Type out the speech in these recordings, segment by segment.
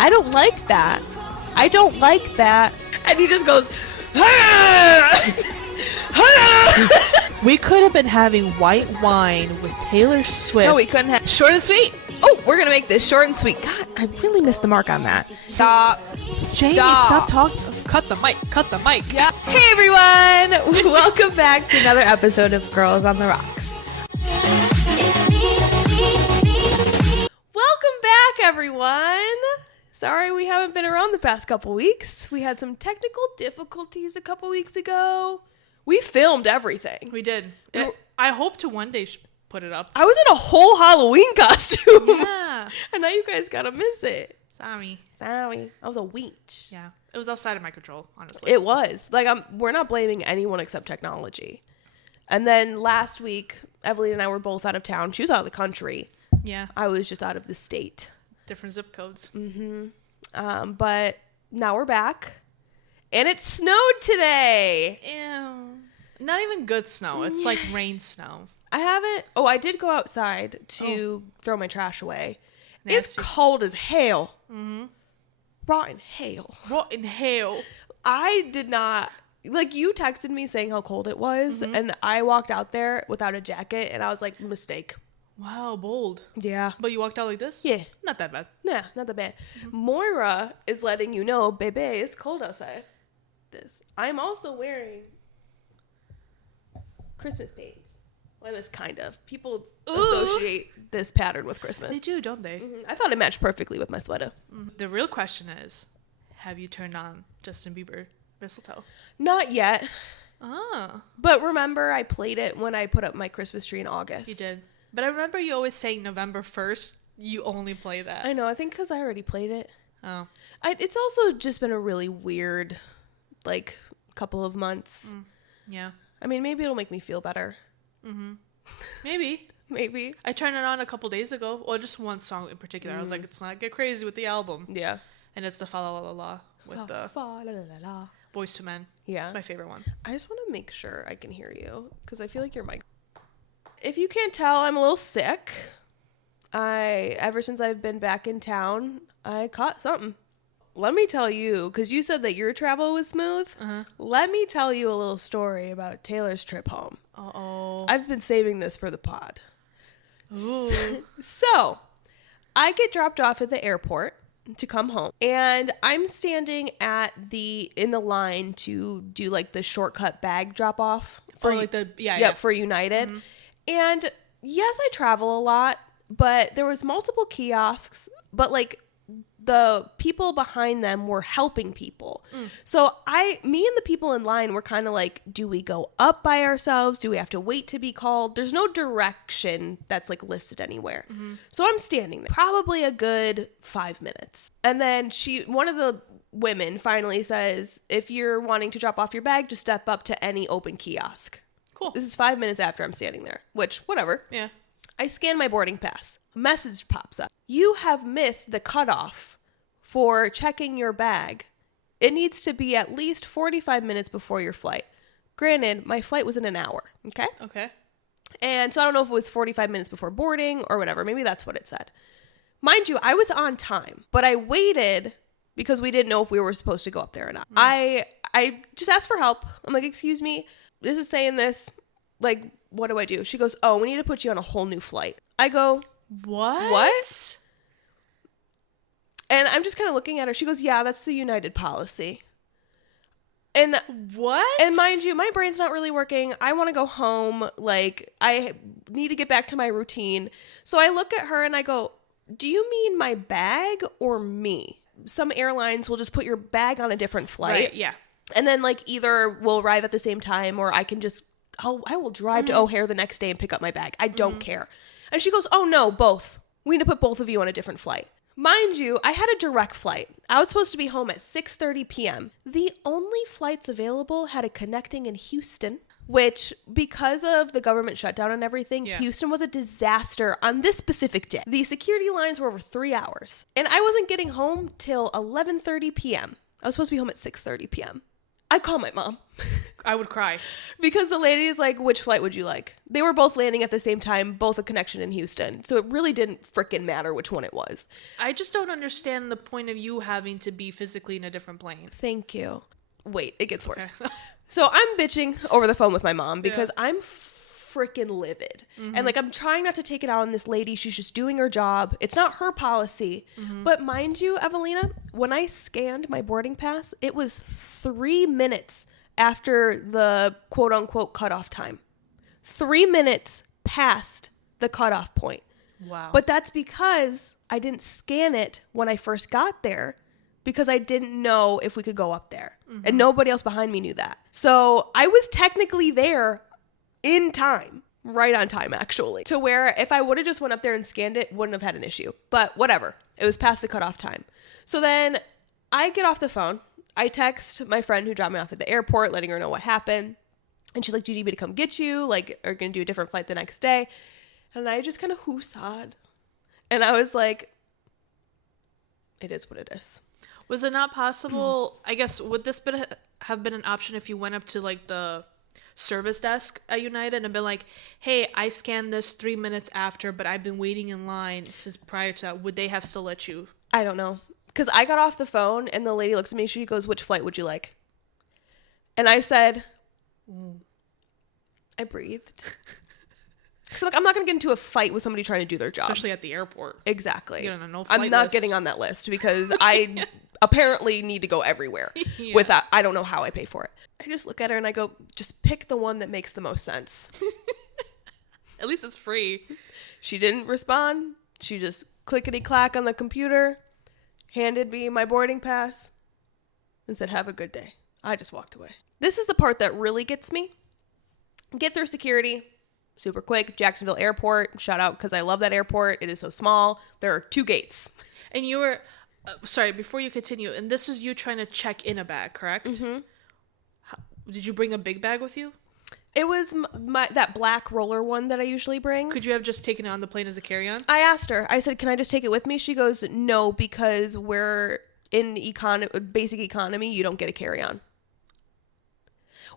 I don't like that. I don't like that. And he just goes, We could have been having white wine with Taylor Swift. no, we couldn't have. Short and sweet. Oh, we're going to make this short and sweet. God, I really missed the mark on that. Stop. Jamie, stop talking. Cut the mic. Cut the mic. Yeah. Hey, everyone. Welcome back to another episode of Girls on the Rocks. Welcome back, everyone. Sorry we haven't been around the past couple weeks. We had some technical difficulties a couple weeks ago. We filmed everything. We did. I hope to one day put it up. I was in a whole Halloween costume. Yeah. And now you guys gotta miss it. Sorry. I was a witch. Yeah. It was outside of my control, honestly. It was. Like, we're not blaming anyone except technology. And then last week, Evelina and I were both out of town. She was out of the country. Yeah. I was just out of the state. Different zip codes. Mm-hmm. But now we're back. And it snowed today. Ew. Not even good snow. It's like rain snow. I did go outside to throw my trash away. Nasty. It's cold as hail. Mm-hmm. Rotten hail. Rotten hail. I did not, like, you texted me saying how cold it was, and I walked out there without a jacket, and I was like, mistake. Wow, bold. Yeah. But you walked out like this? Yeah. Not that bad. Nah, not that bad. Moira is letting you know, baby, it's cold outside. I'm also wearing Christmas pants. Well, it's kind of. People associate this pattern with Christmas. They do, don't they? I thought it matched perfectly with my sweater. The real question is, have you turned on Justin Bieber mistletoe? Not yet. Oh. But remember, I played it when I put up my Christmas tree in August. You did. But I remember you always saying November 1st, you only play that. I know. I think because I already played it. Oh. It's also just been a really weird, like, couple of months. Yeah. I mean, maybe it'll make me feel better. Maybe. Maybe. I turned it on a couple days ago. Or just one song in particular. I was like, it's not Get Crazy with the album. Yeah. And it's the Fa La La La with the Boys to Men. Yeah. It's my favorite one. I just want to make sure I can hear you because I feel like your mic. If you can't tell, I'm a little sick. Ever since I've been back in town, I caught something. Let me tell you, because you said that your travel was smooth. Let me tell you a little story about Taylor's trip home. Uh-oh. I've been saving this for the pod. Ooh. So, I get dropped off at the airport to come home, and I'm standing in the line to do like the shortcut bag drop off for for United. And yes, I travel a lot, but there was multiple kiosks, but like the people behind them were helping people. So me and the people in line were kind of like, do we go up by ourselves? Do we have to wait to be called? There's no direction that's like listed anywhere. So I'm standing there probably a good 5 minutes. And then one of the women finally says, if you're wanting to drop off your bag, just step up to any open kiosk. Cool. This is 5 minutes after I'm standing there, which whatever. Yeah. I scan my boarding pass. A message pops up. You have missed the cutoff for checking your bag. It needs to be at least 45 minutes before your flight. Granted, my flight was in an hour. Okay? Okay. And so I don't know if it was 45 minutes before boarding or whatever. Maybe that's what it said. Mind you, I was on time, but I waited because we didn't know if we were supposed to go up there or not. I just asked for help. I'm like, excuse me, this is saying this. Like, what do I do? She goes, oh, we need to put you on a whole new flight. I go, what? And I'm just kind of looking at her. She goes, yeah, that's the United policy. And what? And mind you, my brain's not really working. I want to go home. Like, I need to get back to my routine. So I look at her and I go, do you mean my bag or me? Some airlines will just put your bag on a different flight. Right, yeah. And then, like, either we'll arrive at the same time or I can just, I will drive to O'Hare the next day and pick up my bag. I don't care. And she goes, oh, no, both. We need to put both of you on a different flight. Mind you, I had a direct flight. I was supposed to be home at 6:30 p.m. The only flights available had a connecting in Houston, which, because of the government shutdown and everything, Houston was a disaster on this specific day. The security lines were over 3 hours. And I wasn't getting home till 11:30 p.m. I was supposed to be home at 6:30 p.m. I call my mom. I would cry. Because the lady is like, which flight would you like? They were both landing at the same time, both a connection in Houston. So it really didn't frickin' matter which one it was. I just don't understand the point of you having to be physically in a different plane. Thank you. Wait, it gets worse. So I'm bitching over the phone with my mom because I'm freaking livid. And like, I'm trying not to take it out on this lady. She's just doing her job. It's not her policy. But mind you, Evelina, when I scanned my boarding pass, it was 3 minutes after the quote unquote cutoff time. 3 minutes past the cutoff point. Wow. But that's because I didn't scan it when I first got there because I didn't know if we could go up there. And nobody else behind me knew that. So I was technically there in time, right on time actually, to where if I would have just went up there and scanned it, wouldn't have had an issue. But whatever. It was past the cutoff time. So then I get off the phone. I text my friend who dropped me off at the airport, letting her know what happened. And she's like, do you need me to come get you? Like, are you going to do a different flight the next day? And I just kind of whoosawed. And I was like, it is what it is. Was it not possible, I guess, would this have been an option if you went up to like the service desk at United and been like, hey, I scanned this 3 minutes after, but I've been waiting in line since prior to that. Would they have still let you? I don't know. Because I got off the phone and the lady looks at me. She goes, which flight would you like? And I said, I breathed. So like, I'm not going to get into a fight with somebody trying to do their job. Especially at the airport. Exactly. Get on a no-flight I'm not list. getting on that list because I apparently need to go everywhere with that. I don't know how I pay for it. I just look at her and I go, just pick the one that makes the most sense. At least it's free. She didn't respond. She just clickety-clack on the computer, handed me my boarding pass, and said, have a good day. I just walked away. This is the part that really gets me. Get through security. Super quick. Jacksonville Airport. Shout out because I love that airport. It is so small. There are 2 gates. And you were, sorry, before you continue, and this is you trying to check in a bag, correct? Did you bring a big bag with you? It was that black roller one that I usually bring. Could you have just taken it on the plane as a carry-on? I asked her. I said, can I just take it with me? She goes, no, because we're in basic economy. You don't get a carry-on.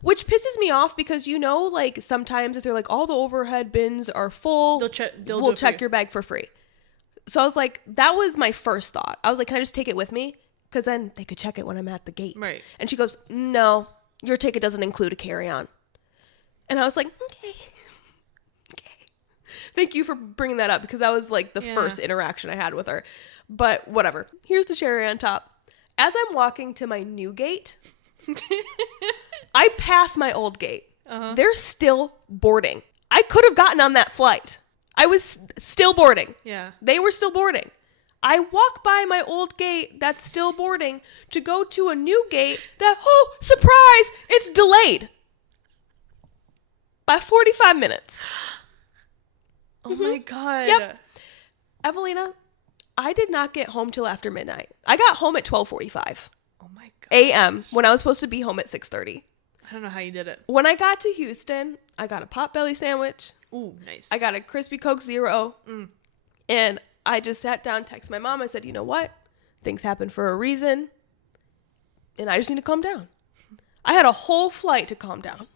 Which pisses me off because, you know, like sometimes if they're like, all the overhead bins are full, we'll check your bag for free. So I was like, that was my first thought. I was like, can I just take it with me? Because then they could check it when I'm at the gate. Right. And she goes, no, your ticket doesn't include a carry-on. And I was like, okay. Thank you for bringing that up because that was like the first interaction I had with her. But whatever. Here's the cherry on top. As I'm walking to my new gate, I pass my old gate. They're still boarding. I could have gotten on that flight. I was still boarding. Yeah. They were still boarding. I walk by my old gate that's still boarding to go to a new gate that, oh, surprise, it's delayed by 45 minutes. Oh my God. Yep. Evelina, I did not get home till after midnight. I got home at 12:45 Oh my God. a.m. when I was supposed to be home at 6:30. I don't know how you did it. When I got to Houston, I got a Potbelly sandwich. Ooh, nice. I got a Crispy Coke Zero. And I just sat down, texted my mom. I said, you know what? Things happen for a reason. And I just need to calm down. I had a whole flight to calm down.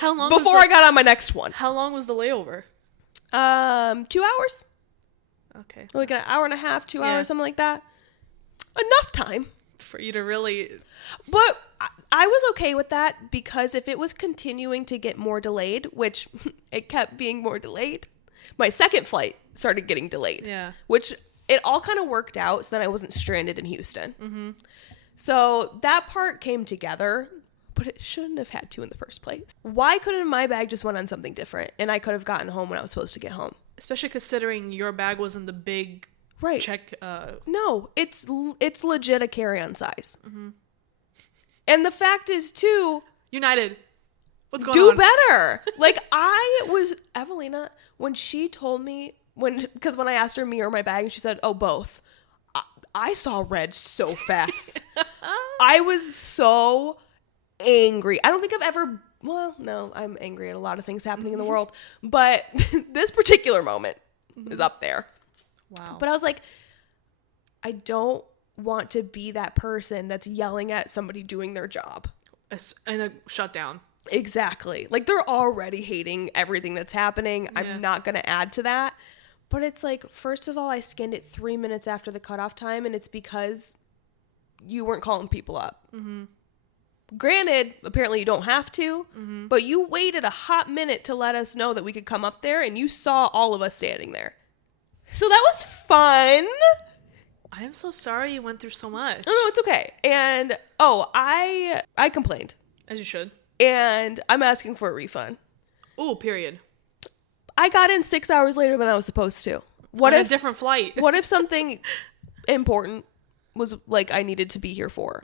How long before I got on my next one. How long was the layover? 2 hours. Okay. Like an hour and a half, 2 hours, something like that. Enough time. For you to really... But I was okay with that because if it was continuing to get more delayed, which it kept being more delayed, my second flight started getting delayed. Yeah. Which it all kind of worked out so that I wasn't stranded in Houston. So that part came together, but it shouldn't have had to in the first place. Why couldn't my bag just went on something different and I could have gotten home when I was supposed to get home? Especially considering your bag wasn't the big check. No, it's legit a carry-on size. And the fact is, too... United, what's going on? Do better. Like, Evelina, when she told me, because when I asked her me or my bag, and she said, oh, both. I saw red so fast. I was so angry. I don't think I've ever... Well, no, I'm angry at a lot of things happening in the world. But this particular moment is up there. Wow. But I was like, I don't want to be that person that's yelling at somebody doing their job. And a shutdown. Exactly. Like, they're already hating everything that's happening. Yeah. I'm not going to add to that. But it's like, first of all, I scanned it 3 minutes after the cutoff time, and it's because you weren't calling people up. Mm-hmm. Granted, apparently you don't have to, but you waited a hot minute to let us know that we could come up there, and you saw all of us standing there. So that was fun. I am so sorry you went through so much. No, it's okay. And, I complained. As you should. And I'm asking for a refund. Ooh, period. I got in 6 hours later than I was supposed to. What if a different flight? What if something important was like I needed to be here for?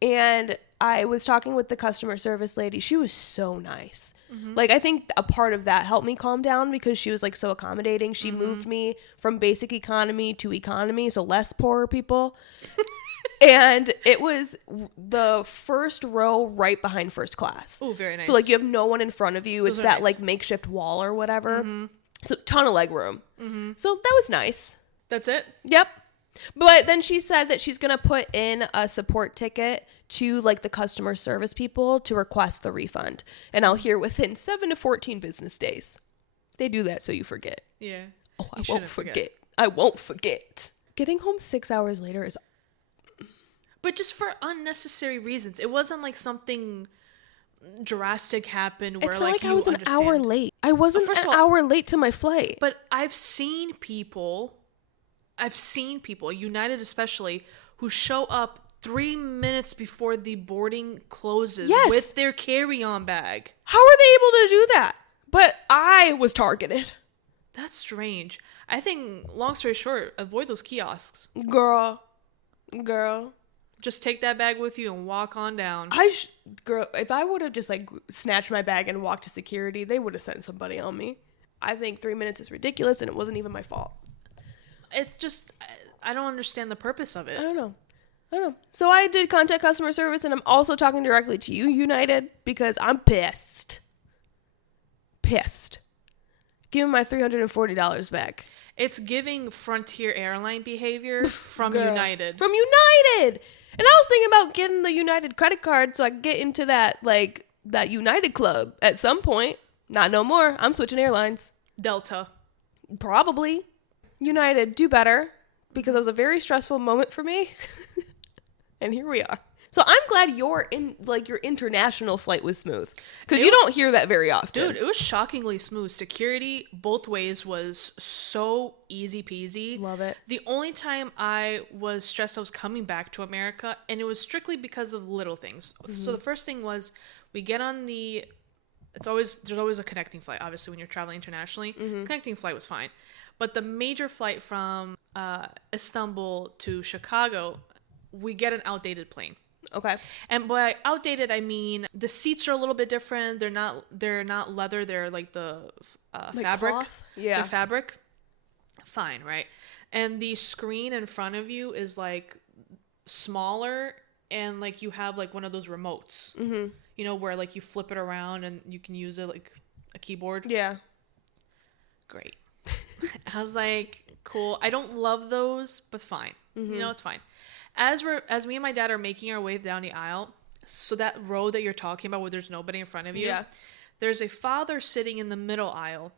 And I was talking with the customer service lady. She was so nice. Like, I think a part of that helped me calm down because she was like so accommodating. She moved me from basic economy to economy, so less poorer people. And it was the first row right behind first class. Oh, very nice. So, like, you have no one in front of you. It's that, nice. Like, makeshift wall or whatever. So, ton of leg room. So, that was nice. That's it? Yep. But then she said that she's going to put in a support ticket to, like, the customer service people to request the refund. And I'll hear within 7 to 14 business days. They do that so you forget. Yeah. Oh, I won't forget. I won't forget. Getting home 6 hours later is... But just for unnecessary reasons. It wasn't like something drastic happened where it's not like I was an hour late. I wasn't an hour late to my flight. But I've seen people, United especially, who show up 3 minutes before the boarding closes with their carry-on bag. How are they able to do that? But I was targeted. That's strange. I think, long story short, avoid those kiosks. Girl. Just take that bag with you and walk on down. Girl, if I would have just like snatched my bag and walked to security, they would have sent somebody on me. I think 3 minutes is ridiculous and it wasn't even my fault. It's just, I don't understand the purpose of it. I don't know. So I did contact customer service and I'm also talking directly to you, United, because I'm pissed. Give me my $340 back. It's giving Frontier airline behavior from United. From United! And I was thinking about getting the United credit card so I could get into that United club at some point. Not no more. I'm switching airlines. Delta. Probably. United, do better. Because it was a very stressful moment for me. And here we are. So I'm glad your international flight was smooth. Because you don't hear that very often. Dude, it was shockingly smooth. Security both ways was so easy peasy. Love it. The only time I was stressed, I was coming back to America, and it was strictly because of little things. So the first thing was we get on there's always a connecting flight, obviously, when you're traveling internationally. Connecting flight was fine. But the major flight from Istanbul to Chicago, we get an outdated plane. Okay. And by outdated, I mean the seats are a little bit different. They're not leather. They're like the fabric. Cloth? Yeah. The fabric. Fine, right? And the screen in front of you is like smaller, and like you have like one of those remotes. You know, where like you flip it around and you can use it like a keyboard. Yeah. Great. I was like, cool. I don't love those, but fine. You know, it's fine. As me and my dad are making our way down the aisle, so that row that you're talking about where there's nobody in front of you, there's a father sitting in the middle aisle,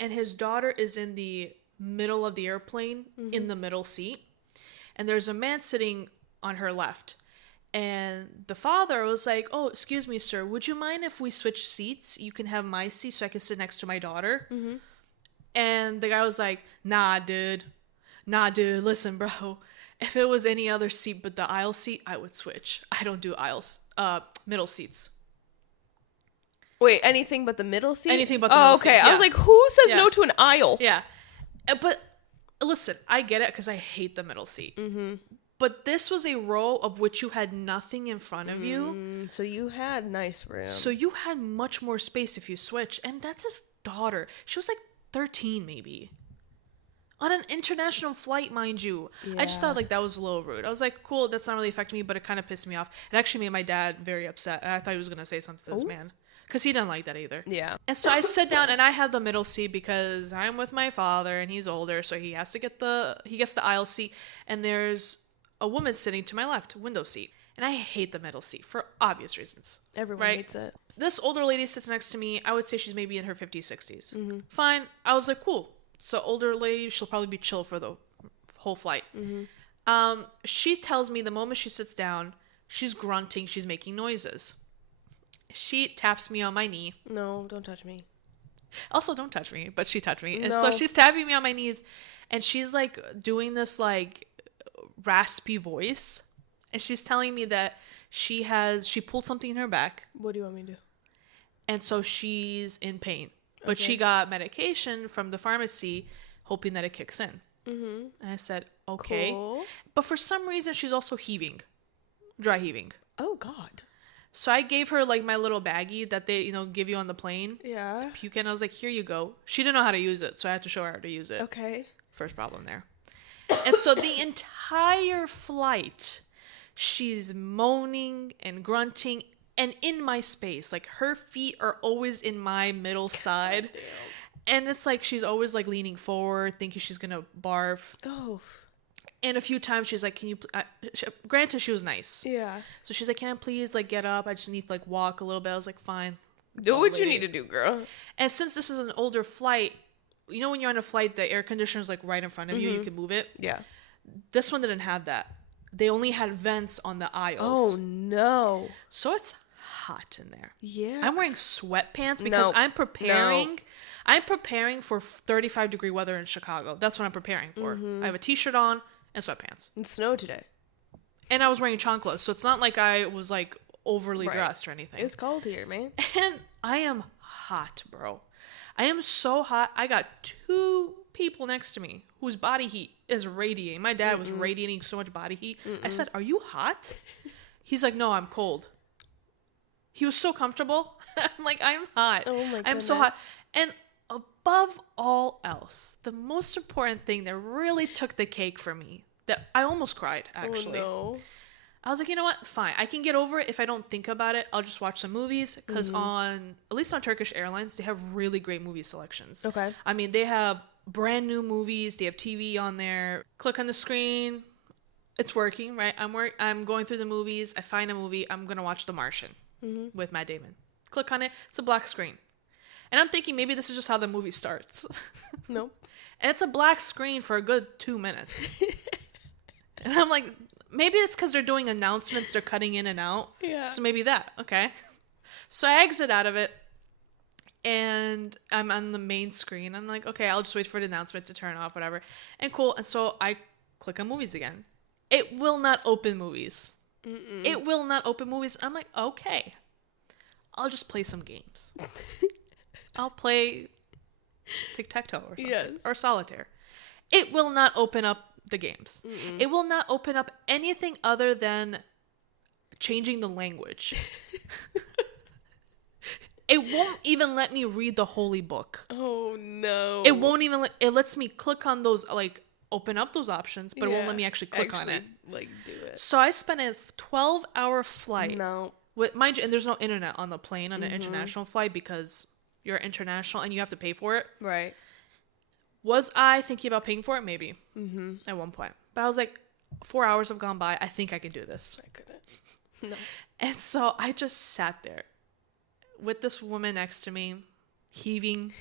and his daughter is in the middle of the airplane in the middle seat, and there's a man sitting on her left. And the father was like, "Oh, excuse me, sir, would you mind if we switch seats? You can have my seat so I can sit next to my daughter." And the guy was like, Nah, dude, listen, bro. If it was any other seat but the aisle seat, I would switch. I don't do middle seats. Wait, anything but the middle seat? Anything but the middle seat. Okay. I was like, who says no to an aisle? Yeah. But listen, I get it because I hate the middle seat. But this was a row of which you had nothing in front of you. So you had nice room. So you had much more space if you switched. And that's his daughter. She was like 13 maybe. On an international flight, mind you. I just thought like that was a little rude. I was like, cool, that's not really affecting me, but it kind of pissed me off. It actually made my dad very upset. And I thought he was going to say something to this man. Because he didn't like that either. Yeah. And so I sit down and I have the middle seat because I'm with my father and he's older. So he has to get he gets the aisle seat. And there's a woman sitting to my left, window seat. And I hate the middle seat for obvious reasons. Everyone hates it. This older lady sits next to me. I would say she's maybe in her 50s, 60s. Mm-hmm. Fine. I was like, cool. So older lady, she'll probably be chill for the whole flight. Mm-hmm. She tells me the moment she sits down, she's grunting, she's making noises. She taps me on my knee. No, don't touch me. Also, don't touch me, but she touched me. No. And so she's tapping me on my knees, and she's like doing this like raspy voice. And she's telling me that she pulled something in her back. What do you want me to do? And so she's in pain. But she got medication from the pharmacy, hoping that it kicks in. Mm-hmm. And I said, okay. Cool. But for some reason, she's also heaving. Dry heaving. Oh, God. So I gave her like my little baggie that they, give you on the plane. Yeah. To puke in. I was like, here you go. She didn't know how to use it, so I had to show her how to use it. Okay. First problem there. And so the entire flight, she's moaning and grunting and in my space. Like her feet are always in my middle side. And it's like she's always like leaning forward, thinking she's going to barf. Oh. And a few times she's like, can you, granted she was nice. Yeah. So she's like, can I please like get up? I just need to like walk a little bit. I was like, fine. Do what you need to do, girl. And since this is an older flight, when you're on a flight, the air conditioner is like right in front of you. You can move it. Yeah. This one didn't have that. They only had vents on the aisles. Oh, no. So it's hot in there. Yeah. I'm wearing sweatpants because I'm preparing. No. I'm preparing for 35-degree weather in Chicago. That's what I'm preparing for. I have a t-shirt on and sweatpants. It snowed today. And I was wearing chanclas, so it's not like I was like overly dressed or anything. It's cold here, man. And I am hot, bro. I am so hot. I got 2 people next to me whose body heat is radiating. My dad was radiating so much body heat. I said, are you hot? He's like, no, I'm cold. He was so comfortable. I'm like, I'm hot. Oh my goodness. I'm so hot. And above all else, the most important thing that really took the cake for me, that I almost cried, actually. Oh, no. I was like, you know what? Fine. I can get over it if I don't think about it. I'll just watch some movies because at least on Turkish Airlines, they have really great movie selections. Okay. I mean, they have brand new movies. They have TV on there. Click on the screen. It's working, right? I'm going through the movies. I find a movie. I'm going to watch The Martian with Matt Damon. Click on it. It's a black screen. And I'm thinking maybe this is just how the movie starts. Nope. And it's a black screen for a good 2 minutes. And I'm like, maybe it's because they're doing announcements. They're cutting in and out. Yeah. So maybe that. Okay. So I exit out of it. And I'm on the main screen. I'm like, okay, I'll just wait for the announcement to turn off, whatever. And cool. And so I click on movies again. It will not open movies. It will not open movies. I'm like, okay. I'll just play some games. I'll play tic-tac-toe or something. Yes. Or solitaire. It will not open up the games. It will not open up anything other than changing the language. It won't even let me read the holy book. Oh, no. It won't even it lets me click on those, like, open up those options, but it won't let me actually click on it. Like, do it. So I spent a 12-hour flight. No. With, mind you, and there's no internet on the plane on an international flight because you're international and you have to pay for it. Right. Was I thinking about paying for it? Maybe. At one point. But I was like, 4 hours have gone by. I think I can do this. I couldn't. No. And so I just sat there with this woman next to me, heaving.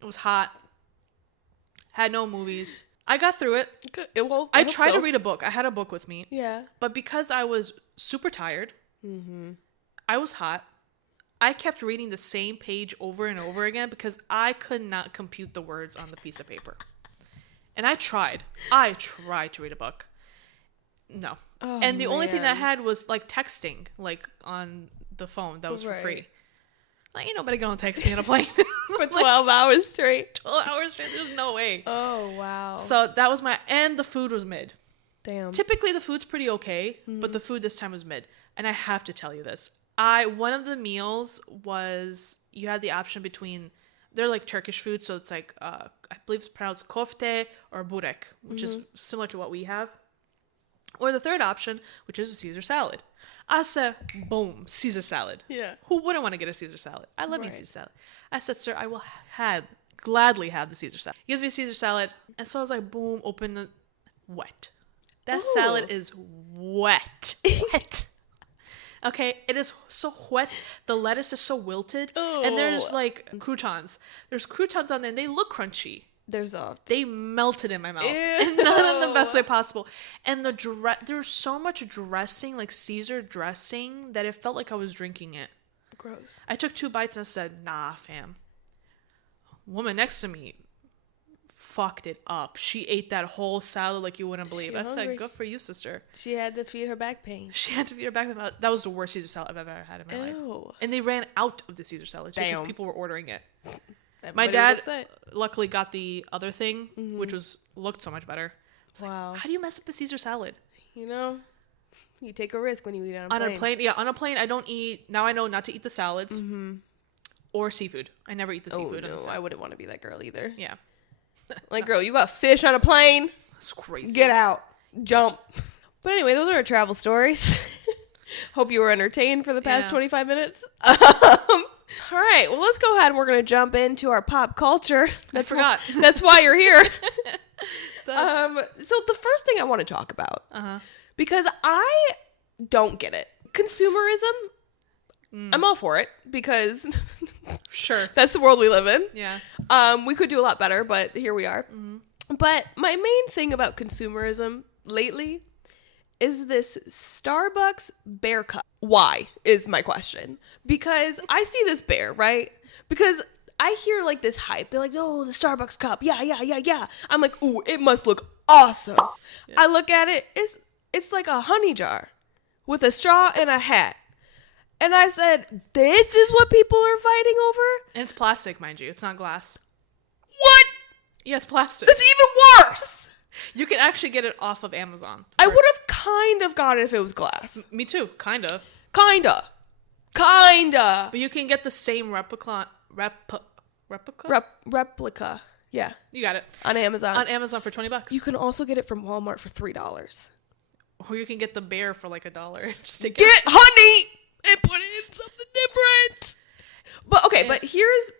It was hot. Had no movies. I got through it. I tried to read a book. I had a book with me. Yeah. But because I was super tired, I was hot. I kept reading the same page over and over again because I could not compute the words on the piece of paper. And I tried. To read a book. No. Oh, and the only thing that I had was like texting, like on the phone that was for free. Like, ain't nobody gonna text me on a plane for 12 hours straight. 12 hours straight. There's no way. Oh, wow. So that was and the food was mid. Damn. Typically the food's pretty okay, but the food this time was mid. And I have to tell you this. One of the meals was, you had the option between, they're like Turkish food, so it's like, I believe it's pronounced kofte or burek, which is similar to what we have. Or the third option, which is a Caesar salad. I said, boom, Caesar salad. Yeah. Who wouldn't want to get a Caesar salad? I love me Caesar salad. I said, sir, I will gladly have the Caesar salad. He gives me a Caesar salad. And so I was like, boom, open the, wet. That salad is wet. Wet. Okay, it is so wet. The lettuce is so wilted. Oh. And there's like croutons. There's croutons on there and they look crunchy. They melted in my mouth. And not in the best way possible. And there's so much dressing, like Caesar dressing, that it felt like I was drinking it. Gross. I took 2 bites and I said, nah, fam. Woman next to me fucked it up. She ate that whole salad like you wouldn't believe. I said, good for you, sister. She had to feed her back pain. That was the worst Caesar salad I've ever had in my life. And they ran out of the Caesar salad too because people were ordering it. My dad luckily got the other thing, which looked so much better. Wow. Like, how do you mess up a Caesar salad? You know, you take a risk when you eat on a plane. On a plane, I don't eat. Now I know not to eat the salads or seafood. I never eat the seafood. No, I wouldn't want to be that girl either. Yeah. Like, girl, you got fish on a plane? That's crazy. Get out. Jump. But anyway, those are our travel stories. Hope you were entertained for the past 25 minutes. All right. Well, let's go ahead and we're going to jump into our pop culture. I forgot. That's why you're here. So the first thing I want to talk about, because I don't get it. Consumerism, I'm all for it because sure, that's the world we live in. Yeah. We could do a lot better, but here we are. But my main thing about consumerism lately is this Starbucks bear cup. Why is my question? Because I see this bear, right? Because I hear like this hype. They're like, oh, the Starbucks cup. Yeah. I'm like, ooh, it must look awesome. Yeah. I look at it. It's like a honey jar with a straw and a hat. And I said, this is what people are fighting over? And it's plastic, mind you. It's not glass. What? Yeah, it's plastic. It's even worse. You can actually get it off of Amazon. I would have kind of got it if it was glass. Me too. Kinda. But you can get the same replica? Replica. Yeah. You got it. On Amazon. On Amazon for $20. You can also get it from Walmart for $3. Or you can get the bear for like $1. Just to get honey and put it in something different. But okay, but here's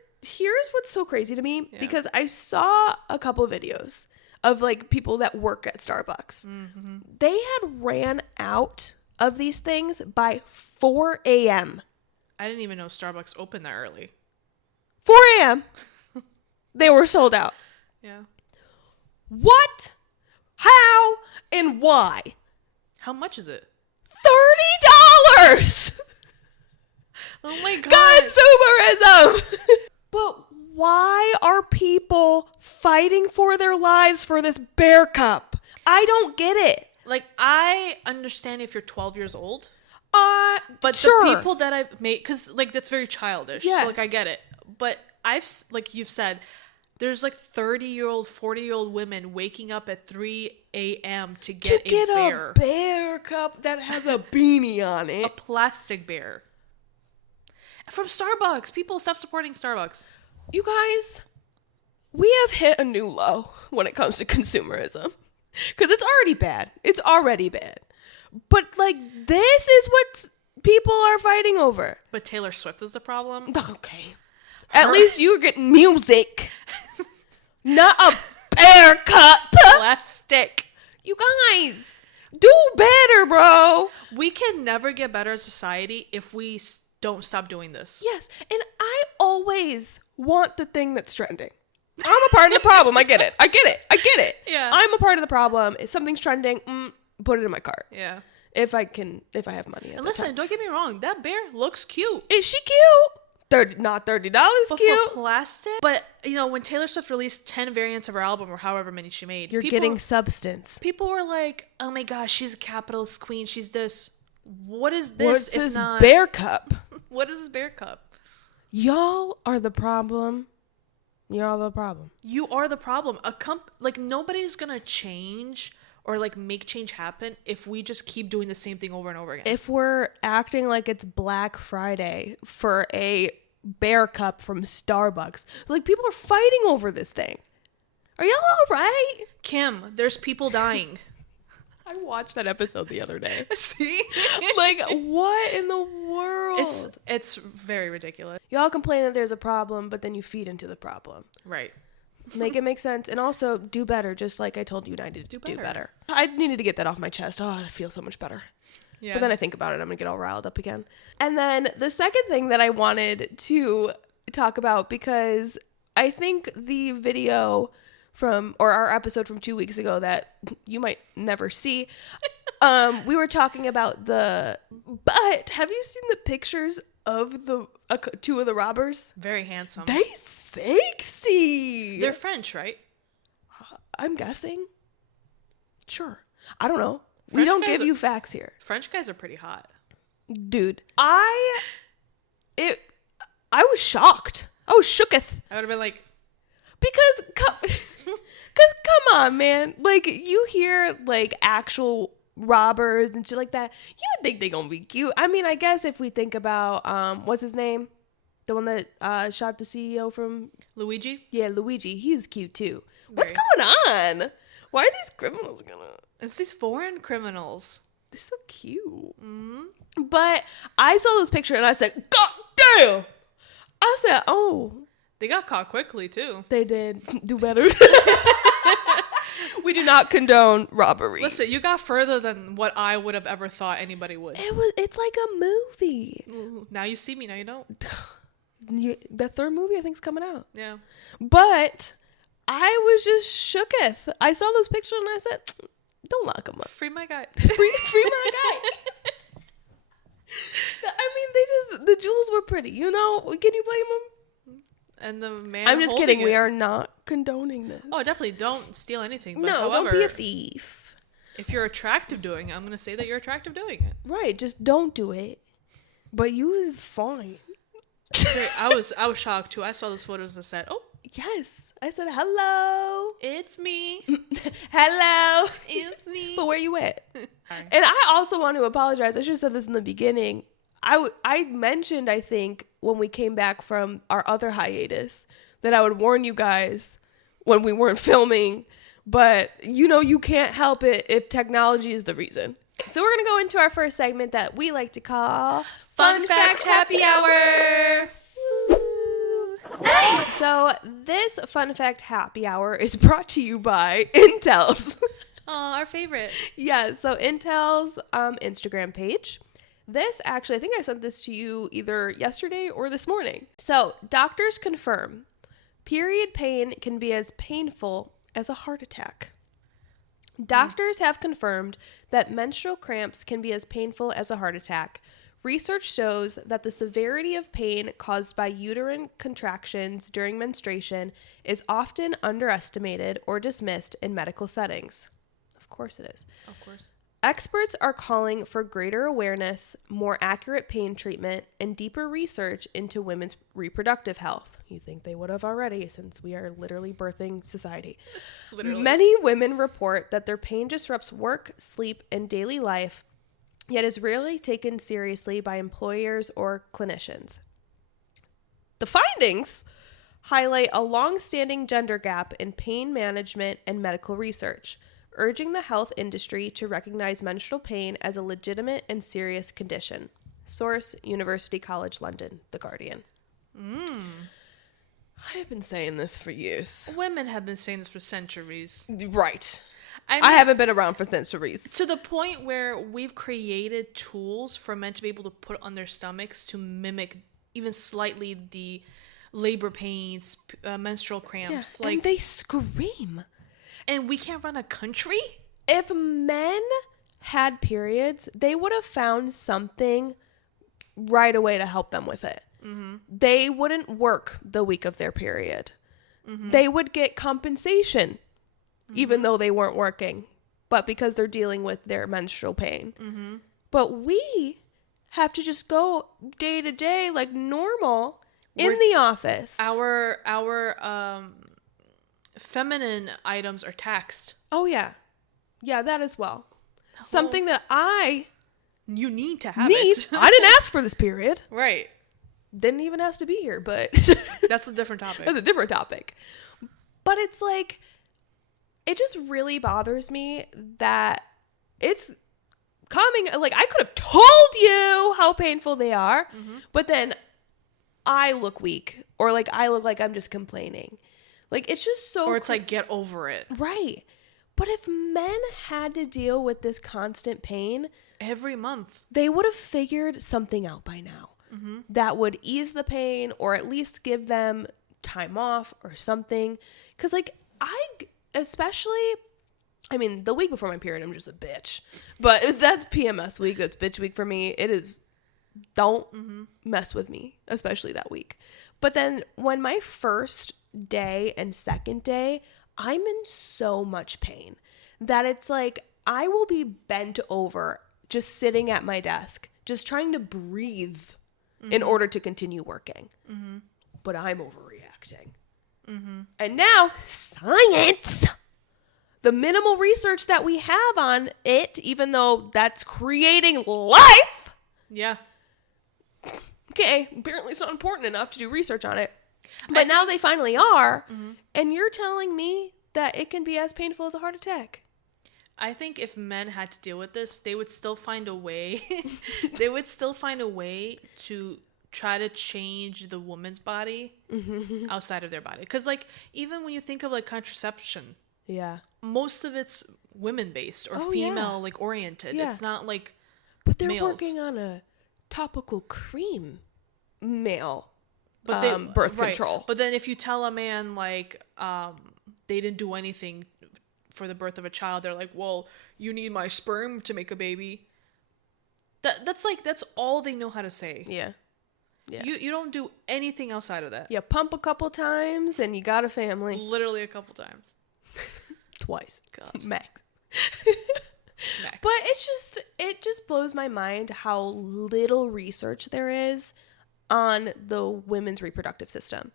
what's so crazy to me, because I saw a couple of videos of like people that work at Starbucks. They had ran out of these things by 4 a.m. I didn't even know Starbucks opened that early. 4 a.m. They were sold out. Yeah. What? How? And why? How much is it? $30! Oh my God. Consumerism! But why are people fighting for their lives for this bear cup? I don't get it. Like, I understand if you're 12 years old. But sure. The people that I've made, because, like, that's very childish. Yes. So, like, I get it. But like you've said, there's, like, 30-year-old, 40-year-old women waking up at 3 a.m. to get a bear cup that has a beanie on it. A plastic bear. From Starbucks. People stop supporting Starbucks. You guys, we have hit a new low when it comes to consumerism. Because it's already bad. But, like, this is what people are fighting over. But Taylor Swift is the problem? Okay. At least you're getting music. Not a bear cup. Plastic. You guys, do better, bro. We can never get better as a society if we don't stop doing this. Yes. And I always want the thing that's trending. I'm a part of the problem. I get it. Yeah. I'm a part of the problem. If something's trending, put it in my cart. Yeah. If I have money. And listen, don't get me wrong. That bear looks cute. Is she cute? Not $30 but cute. For plastic. But, you know, when Taylor Swift released 10 variants of her album or however many she made. You're getting substance. People were like, oh my gosh, she's a capitalist queen. She's this. What is this? What's this bear cup? What is this bear cup? Y'all are the problem. You're the problem. You are the problem. Like, nobody's gonna change or like make change happen if we just keep doing the same thing over and over again. If we're acting like it's Black Friday for a bear cup from Starbucks, like, people are fighting over this thing. Are y'all all right? Kim, there's people dying. I watched that episode the other day. See? Like, what in the world? It's very ridiculous. Y'all complain that there's a problem, but then you feed into the problem. Right. Make it make sense. And also, do better, just like I told you I needed to do better. I needed to get that off my chest. Oh, I feel so much better. Yeah. But then I think about it, I'm gonna get all riled up again. And then the second thing that I wanted to talk about, because I think the video or our episode from 2 weeks ago that you might never see, we were talking about but have you seen the pictures of the two of the robbers? Very handsome. They sexy. They're French, right? I'm guessing. Sure. I don't know. French we don't give you facts here. French guys are pretty hot. Dude, I was shocked. I was shooketh. I would have been like, because come on, man. Like, you hear like actual robbers and shit like that, you would think they gonna be cute. I mean, I guess if we think about what's his name, the one that shot the CEO from Luigi. Yeah, Luigi. He was cute too. What's going on? Why are these criminals gonna? It's these foreign criminals. They're so cute. Mm-hmm. But I saw those pictures and I said, God damn! I said, oh. They got caught quickly too. They did. Do better. We do not condone robbery. Listen, you got further than what I would have ever thought anybody would. It's like a movie. Now you see me, now you don't. The third movie I think is coming out. Yeah. But I was just shooketh. I saw those pictures and I said, don't lock him up. Free my guy. Free my guy. I mean, the jewels were pretty, you know? Can you blame them? And the man I'm just kidding. We are not condoning this. Oh, definitely don't steal anything. But no, however, don't be a thief. If you're attractive doing it, I'm going to say that you're attractive doing it. Right, just don't do it. But you is fine. I was shocked too. I saw those photos and said, "Oh, yes." I said, "Hello, it's me." Hello, it's me. But where you at? And I also want to apologize. I should have said this in the beginning. I mentioned, I think, when we came back from our other hiatus, that I would warn you guys when we weren't filming. But you can't help it if technology is the reason. So we're gonna go into our first segment that we like to call Fun Fact Happy Hour. So this Fun Fact Happy Hour is brought to you by Intel's. Oh, our favorite. Yeah, so Intel's Instagram page. This actually, I think I sent this to you either yesterday or this morning. So doctors confirm period pain can be as painful as a heart attack. Doctors have confirmed that menstrual cramps can be as painful as a heart attack. Research shows that the severity of pain caused by uterine contractions during menstruation is often underestimated or dismissed in medical settings. Of course it is. Of course. Experts are calling for greater awareness, more accurate pain treatment, and deeper research into women's reproductive health. You think they would have already, since we are literally birthing society. Literally. Many women report that their pain disrupts work, sleep, and daily life, yet is rarely taken seriously by employers or clinicians. The findings highlight a long-standing gender gap in pain management and medical research, urging the health industry to recognize menstrual pain as a legitimate and serious condition. Source, University College London, The Guardian. I have been saying this for years. Women have been saying this for centuries. Right. I haven't been around for centuries. To the point where we've created tools for men to be able to put on their stomachs to mimic even slightly the labor pains, menstrual cramps. Yeah, and they scream. And we can't run a country? If men had periods, they would have found something right away to help them with it. Mm-hmm. They wouldn't work the week of their period. Mm-hmm. They would get compensation, even though they weren't working, but because they're dealing with their menstrual pain. Mm-hmm. But we have to just go day to day like normal in the office. Our feminine items are taxed. Oh, yeah. Yeah, that as well. Something that you need to have it. I didn't ask for this period. Right. Didn't even ask to be here, but... That's a different topic. That's a different topic. But it's like, it just really bothers me that it's coming... Like, I could have told you how painful they are, but then I look weak. Or, like, I look like I'm just complaining. Like, it's just so... Or it's like, get over it. Right. But if men had to deal with this constant pain every month, they would have figured something out by now that would ease the pain or at least give them time off or something. Because like the week before my period, I'm just a bitch. But that's PMS week. That's bitch week for me. It is, don't mess with me, especially that week. But then when my first day and second day, I'm in so much pain that it's like I will be bent over just sitting at my desk, just trying to breathe in order to continue working. But I'm overreacting. And now, science, the minimal research that we have on it, even though that's creating life. Yeah. Okay, apparently it's not important enough to do research on it. But now they finally are. And you're telling me that it can be as painful as a heart attack. I think if men had to deal with this, they would still find a way. They would still find a way to try to change the woman's body outside of their body. Because, like, even when you think of, like, contraception, most of it's women-based or female, like, oriented. Yeah. It's not, like, but they're males. Working on a topical cream male birth control. But then if you tell a man, like, they didn't do anything for the birth of a child, they're like, well, you need my sperm to make a baby. That's all they know how to say. Yeah. You don't do anything outside of that. You pump a couple times and you got a family. Literally a couple times. Twice. God. Max. But it just blows my mind how little research there is on the women's reproductive system,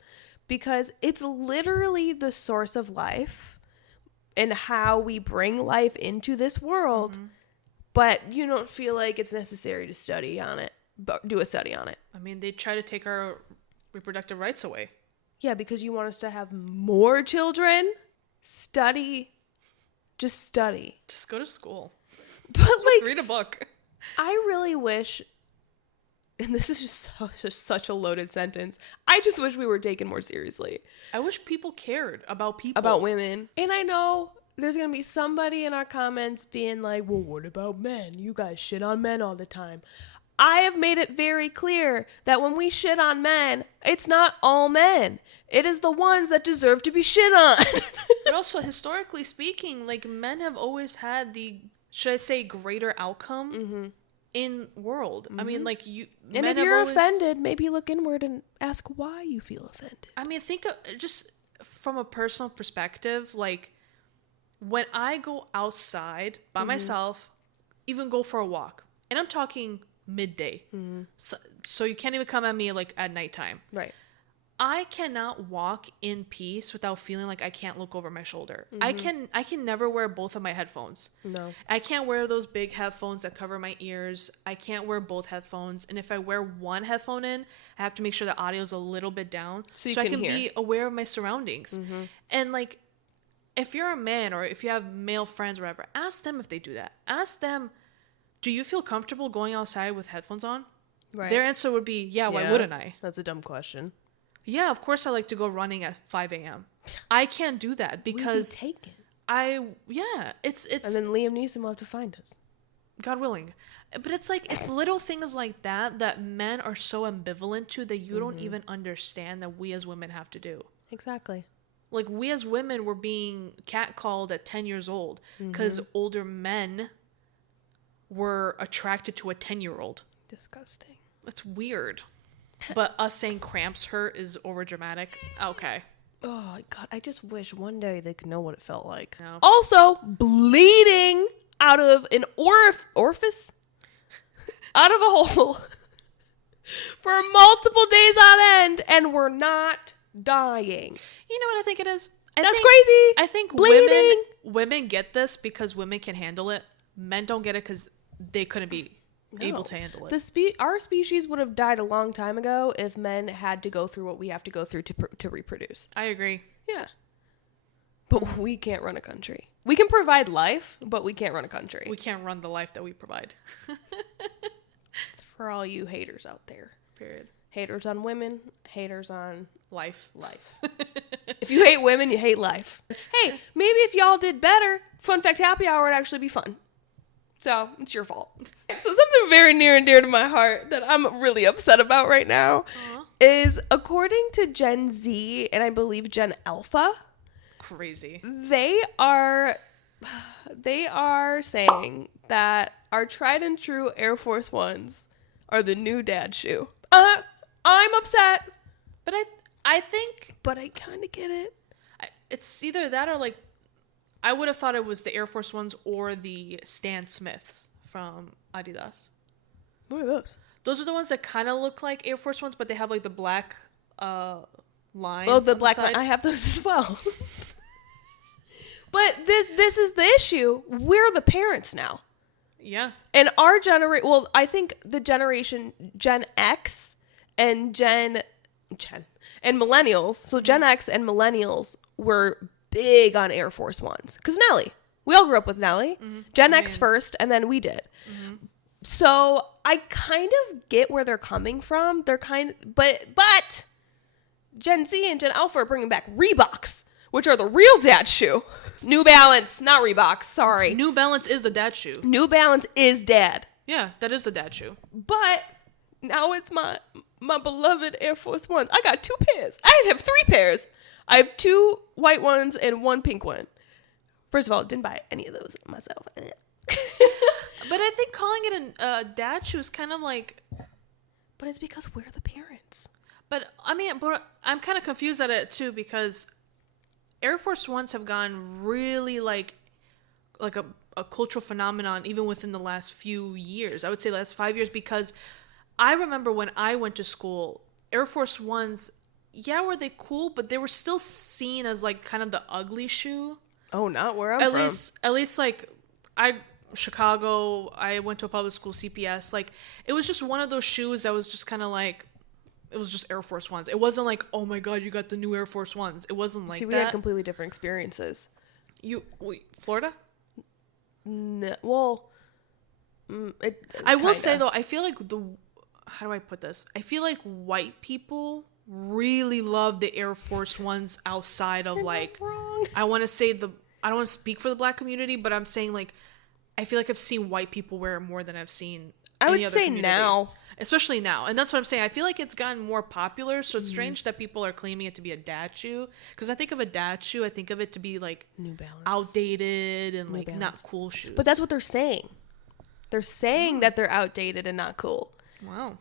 because it's literally the source of life and how we bring life into this world. But you don't feel like it's necessary to study on it, but do a study on it. I mean, they try to take our reproductive rights away. Yeah, because you want us to have more children. Study. Just study. Just go to school. But like, read a book. I really wish, and this is just such a loaded sentence, I just wish we were taken more seriously. I wish people cared about people. About women. And I know there's going to be somebody in our comments being like, well, what about men? You guys shit on men all the time. I have made it very clear that when we shit on men, it's not all men. It is the ones that deserve to be shit on. But also, historically speaking, like, men have always had the, should I say, greater outcome in world. I mean, like, you. And if you're offended, maybe look inward and ask why you feel offended. I mean, think of, just from a personal perspective, like, when I go outside by myself, even go for a walk, and I'm talking midday, so you can't even come at me like at nighttime. Right. I cannot walk in peace without feeling like I can't look over my shoulder. I can never wear both of my headphones. No. I can't wear those big headphones that cover my ears. I can't wear both headphones. And if I wear one headphone in, I have to make sure the audio is a little bit down so I can be aware of my surroundings. And like, if you're a man or if you have male friends or whatever, ask them if they do that. Ask them, do you feel comfortable going outside with headphones on? Right. Their answer would be, yeah, why wouldn't I? That's a dumb question. Yeah, of course I like to go running at 5 a.m. I can't do that because we'd be taken. It's and then Liam Neeson will have to find us. God willing. But it's like, it's little things like that men are so ambivalent to that you don't even understand that we as women have to do. Exactly. Like, we as women were being catcalled at 10 years old because older men were attracted to a 10-year-old. Disgusting. That's weird. But us saying cramps hurt is overdramatic. Okay. Oh, God. I just wish one day they could know what it felt like. No. Also, bleeding out of an orifice? Out of a hole. For multiple days on end. And we're not dying. You know what I think it is? That's crazy. I think women get this because women can handle it. Men don't get it because they couldn't be able to handle it. Our species would have died a long time ago if men had to go through what we have to go through to reproduce. I agree. Yeah. But we can't run a country. We can provide life, but we can't run a country. We can't run the life that we provide. For all you haters out there. Period. Haters on women, haters on life. If you hate women, you hate life. Hey, maybe if y'all did better, fun fact happy hour would actually be fun. So it's your fault. So something very near and dear to my heart that I'm really upset about right now is, according to Gen Z and I believe Gen Alpha, crazy, they are saying that our tried and true Air Force Ones are the new dad shoe. I'm upset, but I think, but I kind of get it. It's either that or like, I would have thought it was the Air Force Ones or the Stan Smiths from Adidas. What are those? Those are the ones that kind of look like Air Force Ones, but they have like the black lines. Oh, the black line. I have those as well. But this is the issue. We're the parents now. Yeah. And our generation, well, I think the generation Gen X and and millennials. So Gen X and millennials were big on Air Force Ones. Because Nelly. We all grew up with Nelly. Mm-hmm. Gen X first, and then we did. Mm-hmm. So I kind of get where they're coming from. They're but Gen Z and Gen Alpha are bringing back Reeboks, which are the real dad shoe. New Balance, not Reeboks. Sorry. New Balance is the dad shoe. New Balance is dad. Yeah, that is the dad shoe. But now it's my beloved Air Force Ones. I got 2 pairs. I have 3 pairs. I have 2 white ones and 1 pink one. First of all, didn't buy any of those myself. But I think calling it a dad shoe is kind of like... But it's because we're the parents. But I'm kind of confused at it too, because Air Force Ones have gone really like a cultural phenomenon even within the last few years. I would say the last 5 years, because I remember when I went to school, Air Force Ones, were they cool, but they were still seen as like kind of the ugly shoe. Oh, not where I'm from. At least like Chicago, I went to a public school, CPS. Like, it was just one of those shoes that was just kind of like, it was just Air Force Ones. It wasn't like, oh my God, you got the new Air Force Ones. It wasn't like that. See, we had completely different experiences. Florida? No, well, I will say though, I feel like how do I put this? I feel like white people really love the Air Force Ones outside of like, I want to say I don't want to speak for the black community, but I'm saying like, I feel like I've seen white people wear it more than I've seen I would say community. Now. Especially now. And that's what I'm saying. I feel like it's gotten more popular, so it's strange that people are claiming it to be a dad shoe. Because I think of a dad shoe, I think of it to be like New Balance, outdated and like not cool shoes. But that's what they're saying. They're saying that they're outdated and not cool. Wow.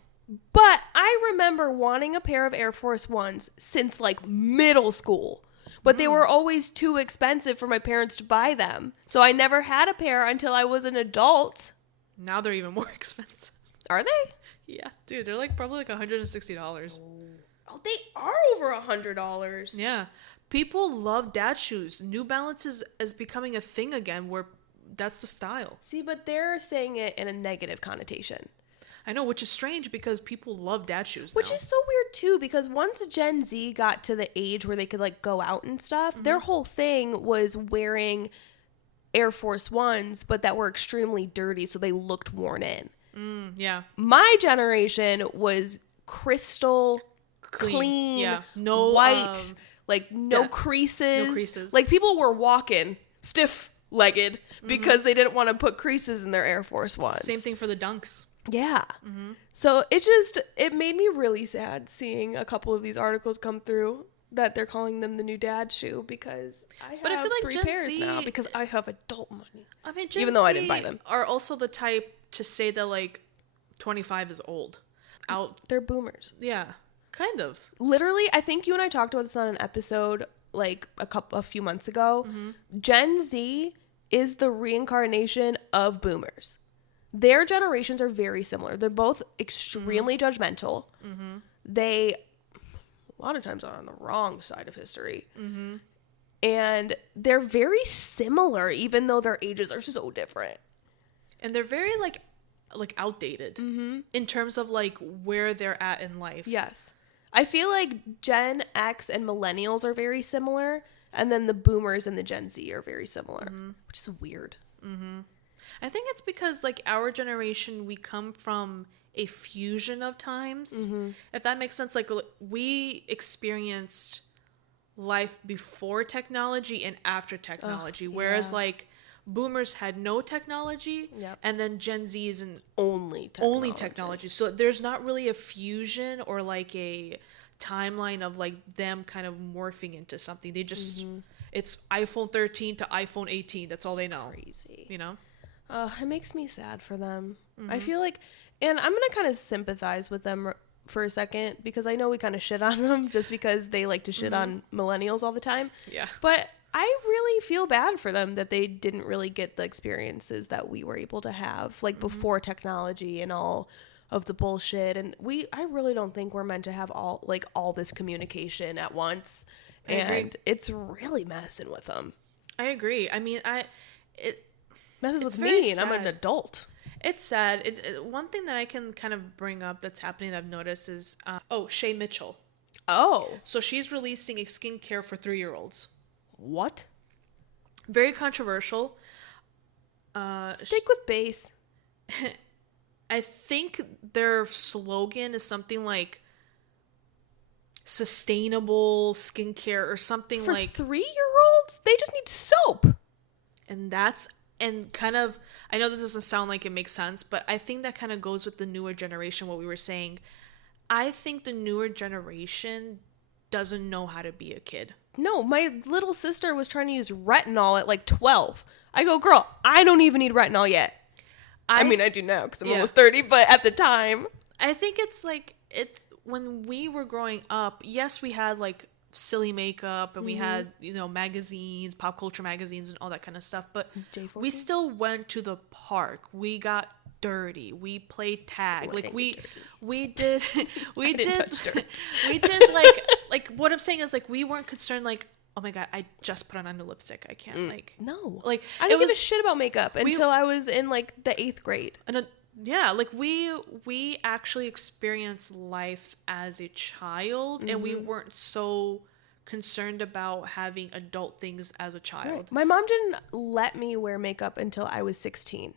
But I remember wanting a pair of Air Force Ones since like middle school. But they were always too expensive for my parents to buy them. So I never had a pair until I was an adult. Now they're even more expensive. Are they? Yeah, dude, they're like probably like $160. Oh, they are over $100. Yeah. People love dad shoes. New Balance is becoming a thing again where that's the style. See, but they're saying it in a negative connotation. I know, which is strange because people love dad shoes now. Which is so weird too, because once Gen Z got to the age where they could like go out and stuff, their whole thing was wearing Air Force Ones, but that were extremely dirty, so they looked worn in. Yeah. My generation was crystal clean, yeah, no white, like no creases. No creases. Like people were walking stiff-legged because they didn't want to put creases in their Air Force Ones. Same thing for the Dunks. Yeah. So it made me really sad seeing a couple of these articles come through that they're calling them the new dad shoe, because I feel like 3 pairs Z, now because I have adult money. I mean, Gen even though Z I didn't buy them, are also the type to say that like 25 is old. They're boomers. Yeah, kind of. Literally, I think you and I talked about this on an episode like a few months ago. Gen Z is the reincarnation of boomers. Their generations are very similar. They're both extremely judgmental. They, a lot of times, are on the wrong side of history. And they're very similar, even though their ages are so different. And they're very, like outdated in terms of, like, where they're at in life. Yes. I feel like Gen X and millennials are very similar, and then the boomers and the Gen Z are very similar, which is weird. I think it's because, like, our generation, we come from a fusion of times. If that makes sense. Like, we experienced life before technology and after technology. Whereas, like, boomers had no technology, and then Gen Z's and only technology. So there's not really a fusion or like a timeline of like them kind of morphing into something. They just it's iPhone 13 to iPhone 18. That's all they know. Crazy. You know? It makes me sad for them. I feel like, and I'm going to kind of sympathize with them for a second, because I know we kind of shit on them just because they like to shit on millennials all the time. Yeah. But I really feel bad for them that they didn't really get the experiences that we were able to have, like before technology and all of the bullshit. And I really don't think we're meant to have all this communication at once. And it's really messing with them. I agree. I mean, it messes with me, and I'm an adult. It's sad. One thing that I can kind of bring up that's happening that I've noticed is, Shay Mitchell. Oh. So she's releasing a skincare for 3-year-olds. What? Very controversial. Stick with base. I think their slogan is something like sustainable skincare or something for like... For 3-year-olds? They just need soap. And kind of, I know this doesn't sound like it makes sense, but I think that kind of goes with the newer generation, what we were saying. I think the newer generation doesn't know how to be a kid. No, my little sister was trying to use retinol at like 12. I go, girl, I don't even need retinol yet. I mean, I do now because I'm almost 30, but at the time. I think it's when we were growing up, yes, we had like silly makeup and we had, magazines, pop culture magazines and all that kind of stuff, but we still went to the park. We got dirty. We played tag. We did touch dirt. We did like what I'm saying is like we weren't concerned like, oh my god, I just put on a new lipstick. I can't no. Like I didn't give a shit about makeup until I was in like the 8th grade. And like we actually experienced life as a child, and we weren't so concerned about having adult things as a child. Right. My mom didn't let me wear makeup until I was 16.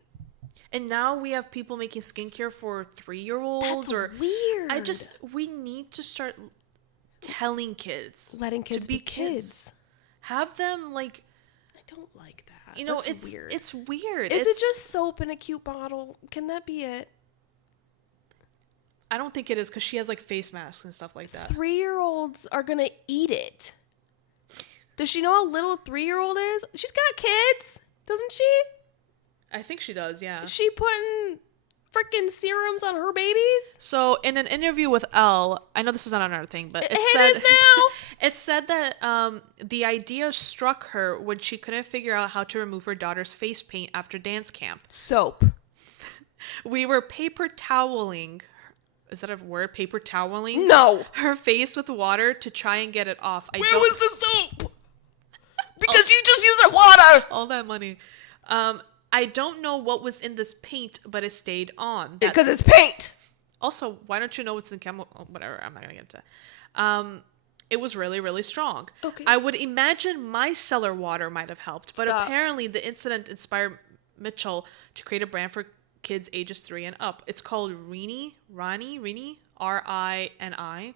And now we have people making skincare for 3-year-olds. That's weird. We need to start telling kids. Letting kids be kids. Have them like... I don't like that. It's weird. It's weird. Is it just soap in a cute bottle? Can that be it? I don't think it is, because she has like face masks and stuff like that. 3-year-olds are gonna eat it. Does she know how little a 3-year-old is? She's got kids, doesn't she? I think she does, yeah. Is she putting freaking serums on her babies? So in an interview with Elle, I know this is not another thing, but it is now. It said that the idea struck her when she couldn't figure out how to remove her daughter's face paint after dance camp. Soap. We were paper toweling. Is that a word? Paper toweling? No. Her face with water to try and get it off. Where was the soap? Because you just used water. All that money. I don't know what was in this paint, but it stayed on. Because it's paint. Also, why don't you know what's in chemical? Whatever, I'm not going to get into that. It was really, really strong. Okay. I would imagine micellar water might have helped, but apparently the incident inspired Mitchell to create a brand for kids ages 3 and up. It's called Rini, R-I-N-I.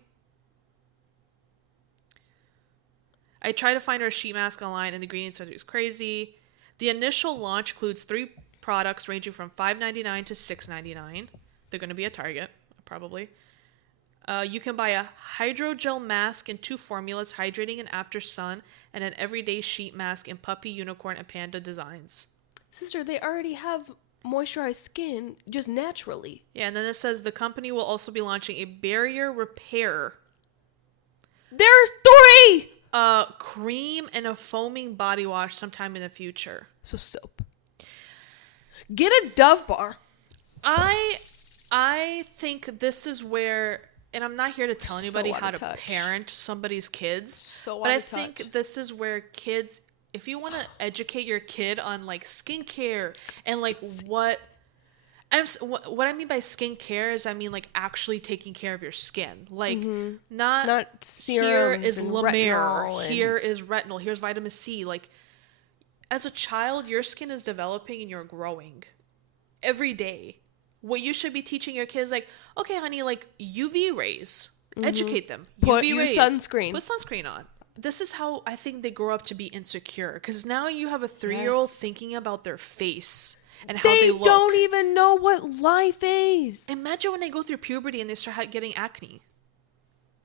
I tried to find her sheet mask online, and the ingredients are crazy. The initial launch includes 3 products ranging from $5.99 to $6.99. They're going to be at Target, probably. You can buy a hydrogel mask in 2 formulas, hydrating and after sun, and an everyday sheet mask in puppy, unicorn, and panda designs. Sister, they already have moisturized skin just naturally. Yeah, and then it says the company will also be launching a barrier repair. There's 3! Cream and a foaming body wash sometime in the future. So soap. Get a Dove bar. I think this is where, and I'm not here to tell anybody how to parent somebody's kids, but I think this is where kids, if you want to educate your kid on like skincare and like what I mean by skincare is I mean like actually taking care of your skin, like not serums. Here is La Mer, here is retinol, here's vitamin C. Like as a child, your skin is developing and you're growing every day. What you should be teaching your kids, like, okay, honey, like UV rays, educate them. Put UV rays. sunscreen. Put sunscreen on. this is how I think they grow up to be insecure. Because now you have a 3-year-old thinking about their face and how they look. They don't even know what life is. Imagine when they go through puberty and they start getting acne.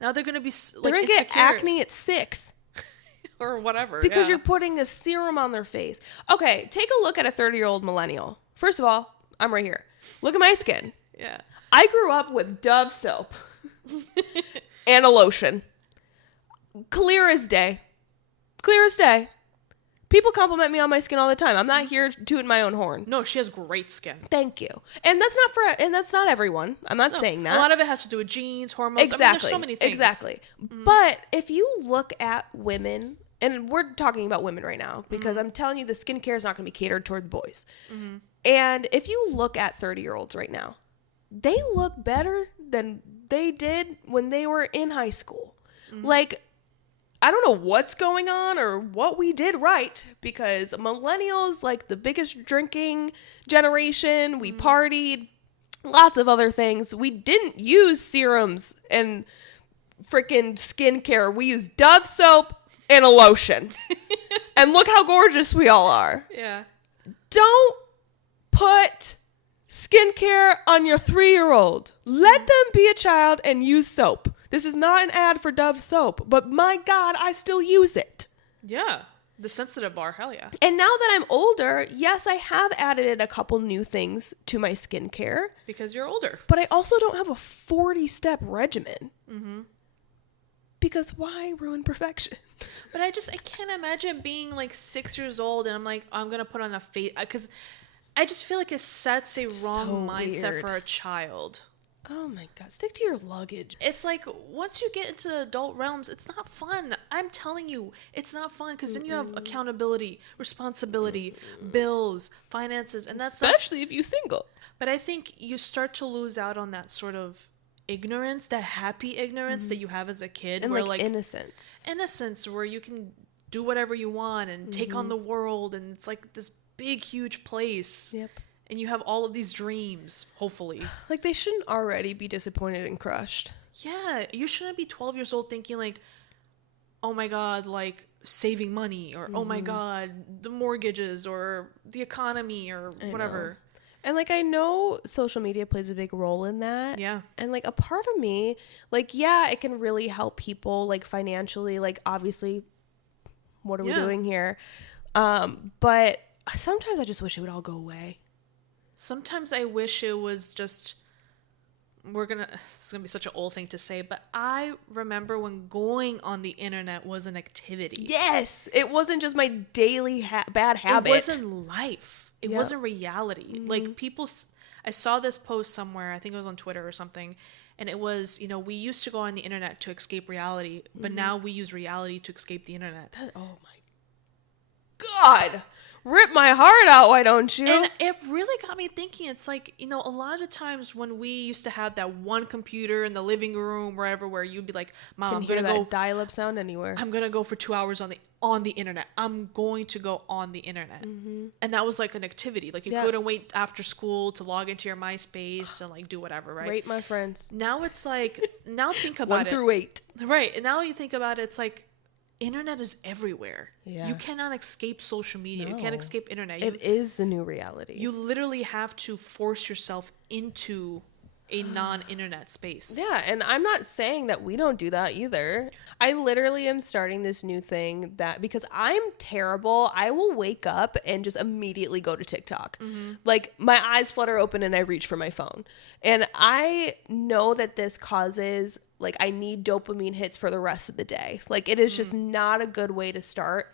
Now they're going to be like, they're going to get acne at 6. Or whatever. Because you're putting a serum on their face. Okay, take a look at a 30-year-old millennial. First of all, I'm right here. Look at my skin. Yeah. I grew up with Dove soap and a lotion. Clear as day. Clear as day. People compliment me on my skin all the time. I'm not here tooting my own horn. No, she has great skin. Thank you. And that's not everyone. I'm not saying that. A lot of it has to do with genes, hormones. Exactly. I mean, there's so many things. Exactly. But if you look at women, and we're talking about women right now, because I'm telling you the skincare is not going to be catered toward the boys. And if you look at 30-year-olds right now, they look better than they did when they were in high school. Like, I don't know what's going on or what we did right, because millennials, like the biggest drinking generation, we partied, lots of other things. We didn't use serums and freaking skincare. We used Dove soap and a lotion. And look how gorgeous we all are. Yeah. Don't put skincare on your 3-year-old. Let them be a child and use soap. This is not an ad for Dove soap, but my God, I still use it. Yeah. The sensitive bar, hell yeah. And now that I'm older, yes, I have added a couple new things to my skincare. Because you're older. But I also don't have a 40-step regimen. Because why ruin perfection? But I can't imagine being like 6 years old and I'm like, I'm going to put on a face. Because I just feel like it sets a wrong mindset for a child. Oh my God, stick to your luggage. It's like, once you get into adult realms, it's not fun. I'm telling you, it's not fun, because then you have accountability, responsibility, bills, finances, and that's especially if you're single. But I think you start to lose out on that sort of ignorance, that happy ignorance that you have as a kid. And where like innocence. Innocence, where you can do whatever you want and take on the world, and it's like this big, huge place. Yep. And you have all of these dreams, hopefully. Like, they shouldn't already be disappointed and crushed. Yeah, you shouldn't be 12 years old thinking like, oh my God, like saving money, or oh my God, the mortgages, or the economy, or whatever. And like, I know social media plays a big role in that. Yeah. And like, a part of me, like, yeah, it can really help people, like, financially, like, obviously, what are we doing here? But sometimes I just wish it would all go away. Sometimes I wish it was just, it's going to be such an old thing to say, but I remember when going on the internet was an activity. Yes. It wasn't just my daily bad habit. It wasn't life. It wasn't reality. Like, I saw this post somewhere, I think it was on Twitter or something, and it was, we used to go on the internet to escape reality, but now we use reality to escape the internet. Oh my God. Rip my heart out, why don't you? And it really got me thinking. It's like, a lot of times when we used to have that one computer in the living room, wherever, where you'd be like, Mom, I'm going to go dial-up sound anywhere. I'm going to go for 2 hours on the internet. I'm going to go on the internet. And that was like an activity. Like, you couldn't wait after school to log into your MySpace and like do whatever, right? Rate my friends. Now it's like, now think about 1 through 8. Right. And now you think about it, it's like, internet is everywhere. Yeah. You cannot escape social media. No. You can't escape internet. It is the new reality. You literally have to force yourself into a non-internet space. Yeah, and I'm not saying that we don't do that either. I literally am starting this new thing that, because I'm terrible, I will wake up and just immediately go to TikTok. Like, my eyes flutter open and I reach for my phone. And I know that this causes, like, I need dopamine hits for the rest of the day. Like, it is just not a good way to start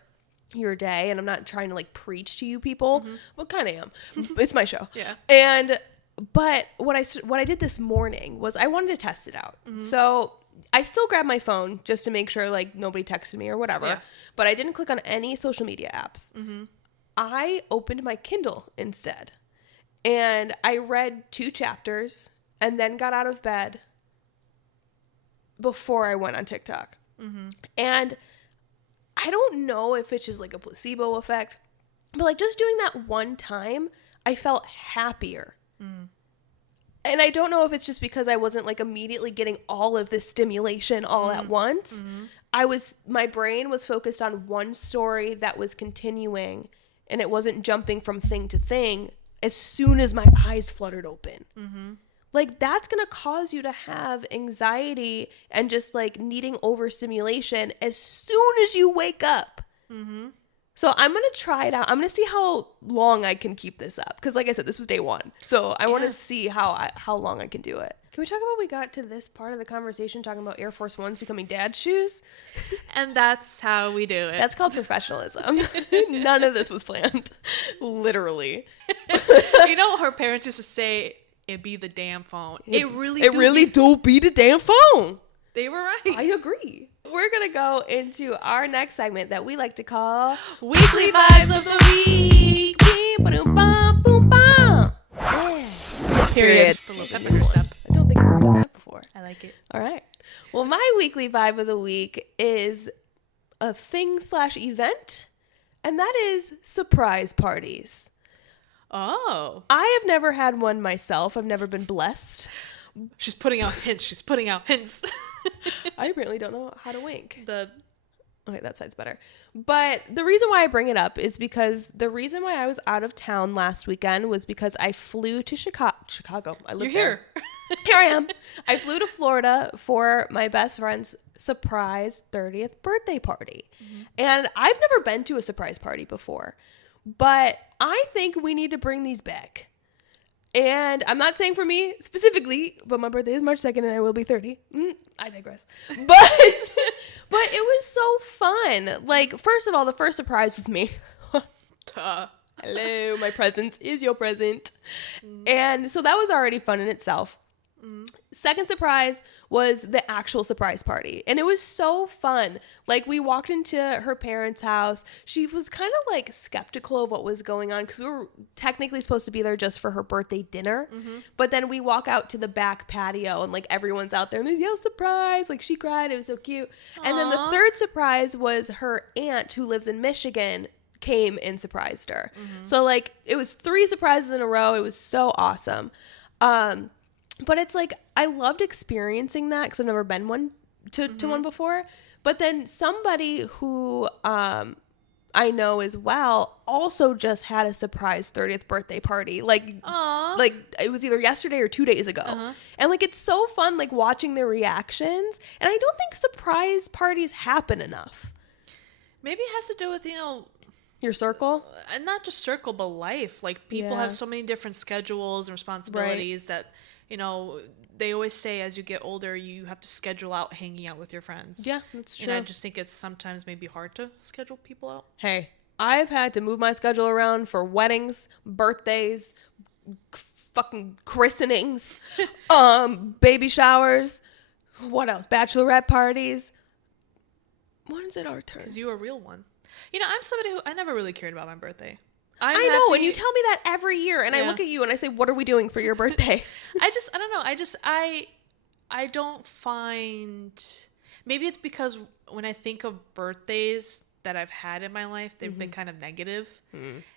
your day. And I'm not trying to, like, preach to you people, but kind of am. It's my show. Yeah. But what I did this morning was I wanted to test it out. So I still grabbed my phone just to make sure, like, nobody texted me or whatever. Yeah. But I didn't click on any social media apps. I opened my Kindle instead. And I read 2 chapters and then got out of bed before I went on TikTok. And I don't know if it's just like a placebo effect, but like, just doing that one time, I felt happier. And I don't know if it's just because I wasn't like immediately getting all of this stimulation all at once. my brain was focused on one story that was continuing, and it wasn't jumping from thing to thing as soon as my eyes fluttered open. Mm-hmm. Like, that's going to cause you to have anxiety and just, like, needing overstimulation as soon as you wake up. Mm-hmm. So I'm going to try it out. I'm going to see how long I can keep this up. Because, like I said, this was day one. So I want to see how long I can do it. Can we talk about we got to this part of the conversation talking about Air Force Ones becoming dad shoes? And that's how we do it. That's called professionalism. None of this was planned. Literally. You know, her parents used to say, it be the damn phone. It really do be the damn phone. They were right. I agree. We're going to go into our next segment that we like to call Weekly Vibes of the Week. Period. I don't think I've ever done that before. I like it. All right. Well, my weekly vibe of the week is a thing/event, and that is surprise parties. Oh. I have never had one myself. I've never been blessed. She's putting out hints. I apparently don't know how to wink. Okay, that side's better. But the reason why I bring it up is because the reason why I was out of town last weekend was because I flew to Chicago. I live there. Here I am. I flew to Florida for my best friend's surprise 30th birthday party. Mm-hmm. And I've never been to a surprise party before. But I think we need to bring these back. And I'm not saying for me specifically, but my birthday is March 2nd and I will be 30. I digress. But it was so fun. Like, first of all, the first surprise was me. Hello, my presence is your present. And so that was already fun in itself. Second surprise was the actual surprise party. And it was so fun. Like, we walked into her parents' house. She was kind of like skeptical of what was going on because we were technically supposed to be there just for her birthday dinner. Mm-hmm. But then we walk out to the back patio and like everyone's out there and they yell surprise. Like, she cried. It was so cute. Aww. And then the third surprise was her aunt who lives in Michigan came and surprised her. Mm-hmm. So like it was 3 surprises in a row. It was so awesome. But it's like, I loved experiencing that because I've never been to one before. But then somebody who I know as well also just had a surprise 30th birthday party. Like it was either yesterday or 2 days ago. Uh-huh. And like, it's so fun, like watching their reactions. And I don't think surprise parties happen enough. Maybe it has to do with, your circle? And not just circle, but life. Like, people have so many different schedules and responsibilities that... they always say as you get older, you have to schedule out hanging out with your friends. Yeah, that's true. And I just think it's sometimes maybe hard to schedule people out. Hey, I've had to move my schedule around for weddings, birthdays, fucking christenings, baby showers, what else? Bachelorette parties. When is it our turn? Because you're a real one. I'm somebody who I never really cared about my birthday. I know, and you tell me that every year, and I look at you and I say, what are we doing for your birthday? I don't know. I don't find, maybe it's because when I think of birthdays that I've had in my life, they've been kind of negative.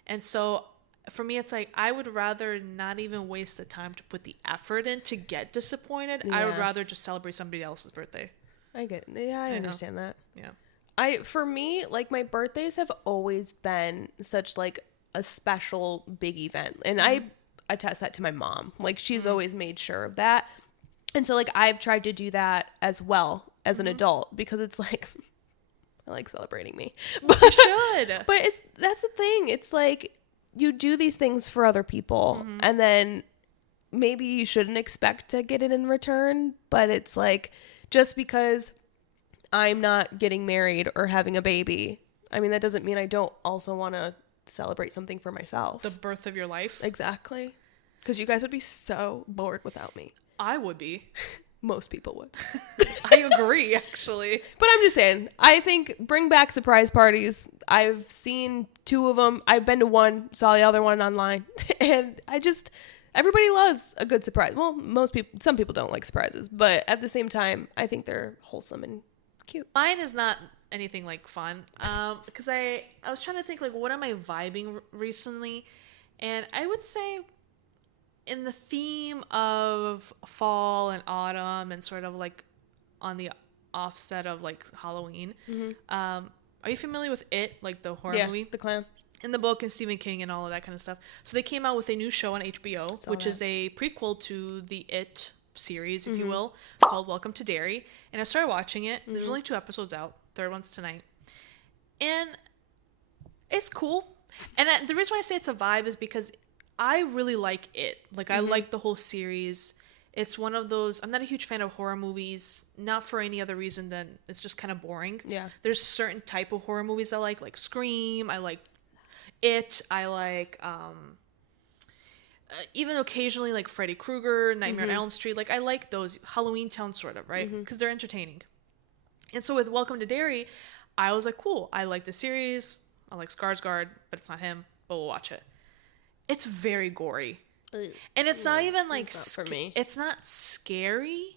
And so for me, it's like, I would rather not even waste the time to put the effort in to get disappointed. Yeah. I would rather just celebrate somebody else's birthday. I understand that. Yeah. For me, like, my birthdays have always been such like a special big event, and I attest that to my mom. Like, she's always made sure of that, and so like I've tried to do that as well as an adult, because it's like I like celebrating me. But you should. But that's the thing. It's like, you do these things for other people, and then maybe you shouldn't expect to get it in return. But it's like, just because I'm not getting married or having a baby, I mean, that doesn't mean I don't also want to celebrate something for myself. The birth of your life. Exactly. Because you guys would be so bored without me. I would be. Most people would. I agree, actually. But I'm just saying, I think bring back surprise parties. I've seen 2 of them. I've been to one, saw the other one online. And everybody loves a good surprise. Well, some people don't like surprises. But at the same time, I think they're wholesome and cute. Mine is not anything like fun, because I was trying to think, like, what am I vibing recently, and I would say in the theme of fall and autumn, and sort of like on the offset of like Halloween. Are you familiar with It, like the horror movie? The clown. In the book and Stephen King and all of that kind of stuff. So they came out with a new show on HBO, which is a prequel to the It series, if you will, called Welcome to Derry. And I started watching it. There's only 2 episodes out. Third one's tonight. And it's cool. And the reason why I say it's a vibe is because I really like it. Like, I like the whole series. It's one of those... I'm not a huge fan of horror movies, not for any other reason than it's just kind of boring. Yeah. There's certain type of horror movies I like Scream. I like It. I like... even occasionally, like Freddy Krueger, Nightmare on Elm Street. Like, I like those. Halloween Town, sort of, right? Because they're entertaining. And so with Welcome to Derry, I was like, cool. I like the series. I like Skarsgård, but it's not him. But we'll watch it. It's very gory. And it's not even like... It's not for me. It's not scary.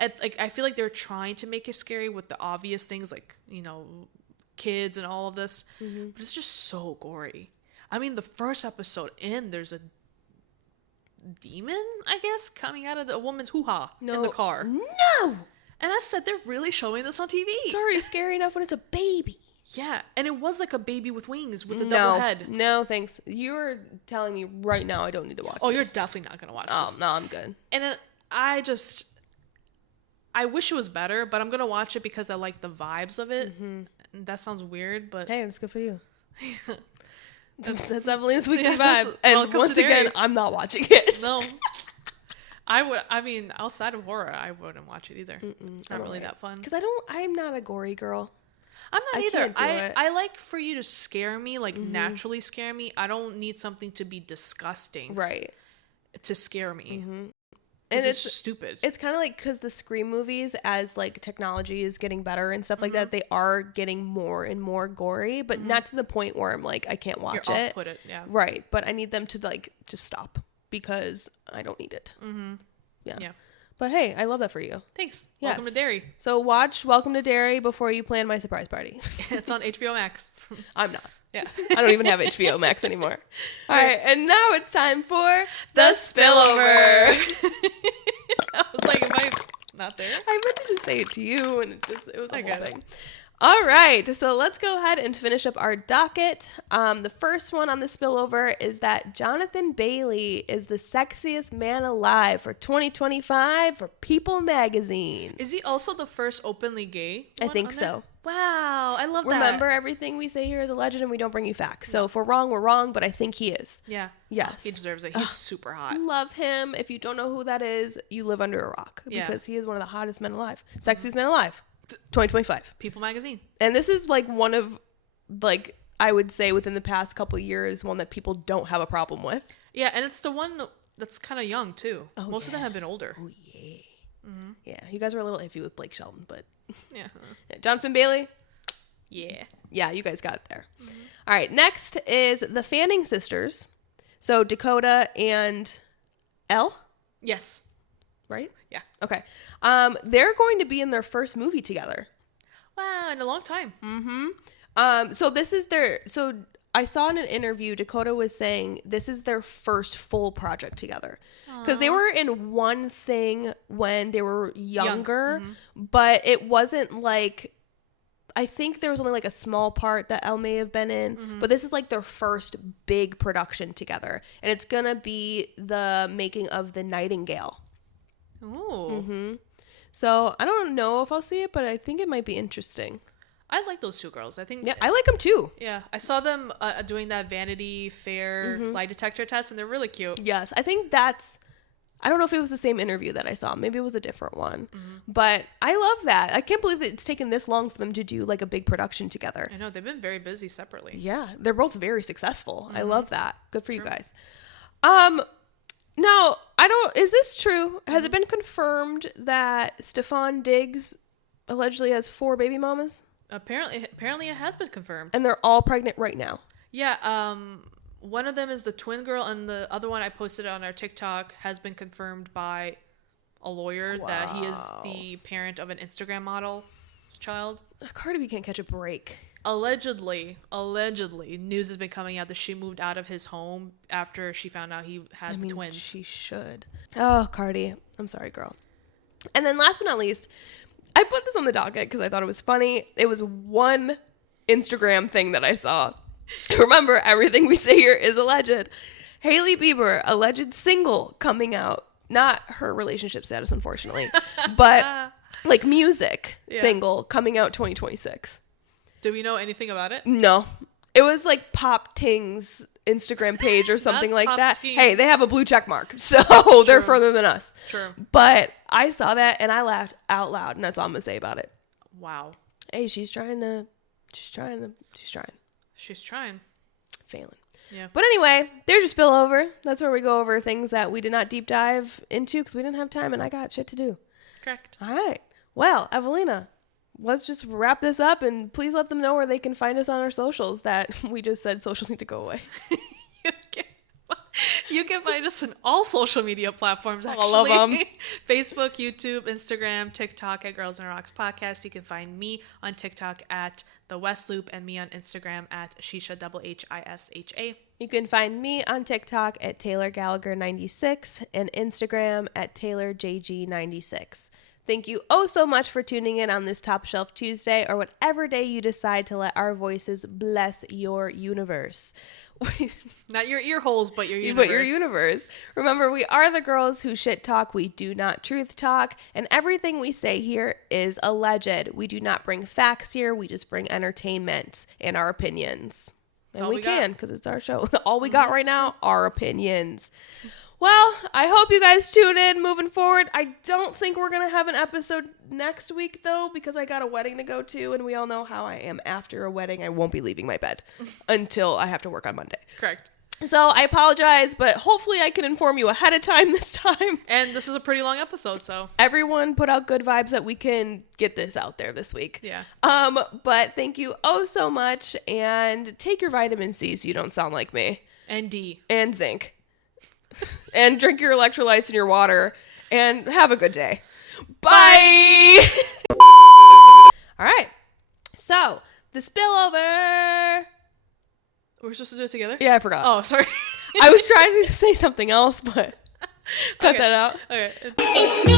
I feel like they're trying to make it scary with the obvious things like, you know, kids and all of this. But it's just so gory. I mean, the first episode there's a demon, I guess, coming out of a woman's hoo-ha in the car. No! And I said, they're really showing this on TV. It's already scary enough when it's a baby. Yeah, and it was like a baby with wings with a double head. No, thanks. You're telling me right now I don't need to watch this. You're definitely not going to watch this. No, I'm good. And I wish it was better, but I'm going to watch it because I like the vibes of it. And that sounds weird, but... Hey, it's good for you. That's Evelina's weekly vibe. And once again, I'm not watching it. No. Outside of horror, I wouldn't watch it either. It's not really that fun. Because I'm not a gory girl. I'm not either. I like for you to scare me, like naturally scare me. I don't need something to be disgusting. Right. To scare me. And it's just stupid. It's kind of like because the Scream movies, as like technology is getting better and stuff like that, they are getting more and more gory, but not to the point where I'm like, I can't watch it. Off-put it, yeah. Right. But I need them to like just stop because I don't need it. Yeah. But hey, I love that for you. Thanks. Yes. Welcome to Derry. So watch Welcome to Derry before you plan my surprise party. It's on HBO Max. I'm not. Yeah. I don't even have HBO Max anymore. All right. And now it's time for the spillover. I was like, am I not there? I meant to just say it to you, and it was a whole thing. All right, so let's go ahead and finish up our docket. The first one on the spillover is that Jonathan Bailey is the sexiest man alive for 2025 for People magazine. Is he also the first openly gay one? I think so. Wow, I love that. Remember, everything we say here is alleged and we don't bring you facts. So if we're wrong, we're wrong, but I think he is. Yeah. Yes. He deserves it. He's super hot. Love him. If you don't know who that is, you live under a rock because he is one of the hottest men alive. Sexiest man alive. 2025 People magazine. And this is like one of, like, I would say within the past couple of years, one that people don't have a problem with. Yeah, and it's the one that's kind of young too. Most of them have been older. Oh yeah. Yeah, you guys were a little iffy with Blake Shelton, but yeah. Jonathan Bailey. Yeah, you guys got it there. All right, next is the Fanning sisters. So Dakota and Elle. Yes. Right? Yeah. Okay. They're going to be in their first movie together. Wow, in a long time. So this is so I saw in an interview, Dakota was saying this is their first full project together. Because they were in one thing when they were younger, but it wasn't like, I think there was only like a small part that Elle may have been in, but this is like their first big production together. And it's going to be the making of The Nightingale. Oh. So I don't know if I'll see it, but I think it might be interesting. I like those two girls. I think. Yeah, I like them too. Yeah, I saw them doing that Vanity Fair lie detector test, and they're really cute. Yes, I think I don't know if it was the same interview that I saw. Maybe it was a different one. But I love that. I can't believe that it's taken this long for them to do like a big production together. I know, they've been very busy separately. Yeah, they're both very successful. I love that. Good for you guys. Now, is this true? Has it been confirmed that Stefan Diggs allegedly has 4 baby mamas? Apparently it has been confirmed. And they're all pregnant right now. Yeah, one of them is the twin girl, and the other one I posted on our TikTok has been confirmed by a lawyer that he is the parent of an Instagram model's child. Cardi B can't catch a break. Allegedly, news has been coming out that she moved out of his home after she found out he had twins. She should. Oh, Cardi. I'm sorry, girl. And then last but not least, I put this on the docket because I thought it was funny. It was one Instagram thing that I saw. Remember, everything we say here is alleged. Hailey Bieber, alleged single coming out. Not her relationship status, unfortunately, but like music single coming out 2026. Do we know anything about it? No. It was like Pop Ting's Instagram page or something like that. Ting. Hey, they have a blue check mark, so they're further than us. True. But I saw that and I laughed out loud, and that's all I'm gonna say about it. Wow. Hey, she's trying. Failing. Yeah. But anyway, there's your spillover. That's where we go over things that we did not deep dive into because we didn't have time and I got shit to do. Correct. All right. Well, Evelina, let's just wrap this up and please let them know where they can find us on our socials that we just said socials need to go away. You can find us on all social media platforms, actually. All of them. Facebook, YouTube, Instagram, TikTok at Girls and Rocks Podcast. You can find me on TikTok at The West Loop and me on Instagram at Shisha HISHA. You can find me on TikTok at Taylor Gallagher 96 and Instagram at TaylorJG96. Thank you oh so much for tuning in on this Top Shelf Tuesday or whatever day you decide to let our voices bless your universe. Not your ear holes, but your universe. But your universe. Remember, we are the girls who shit talk. We do not truth talk. And everything we say here is alleged. We do not bring facts here. We just bring entertainment and our opinions. And we can because it's our show. All we got right now are opinions. Well, I hope you guys tune in moving forward. I don't think we're going to have an episode next week, though, because I got a wedding to go to, and we all know how I am after a wedding. I won't be leaving my bed until I have to work on Monday. Correct. So I apologize, but hopefully I can inform you ahead of time this time. And this is a pretty long episode, so. Everyone put out good vibes that we can get this out there this week. Yeah. But thank you oh so much, and take your vitamin C so you don't sound like me. And D. And zinc. And drink your electrolytes and your water. And have a good day. Bye! All right. So, the spillover. We're supposed to do it together? Yeah, I forgot. Oh, sorry. I was trying to say something else, but cut that out. Okay. It's me.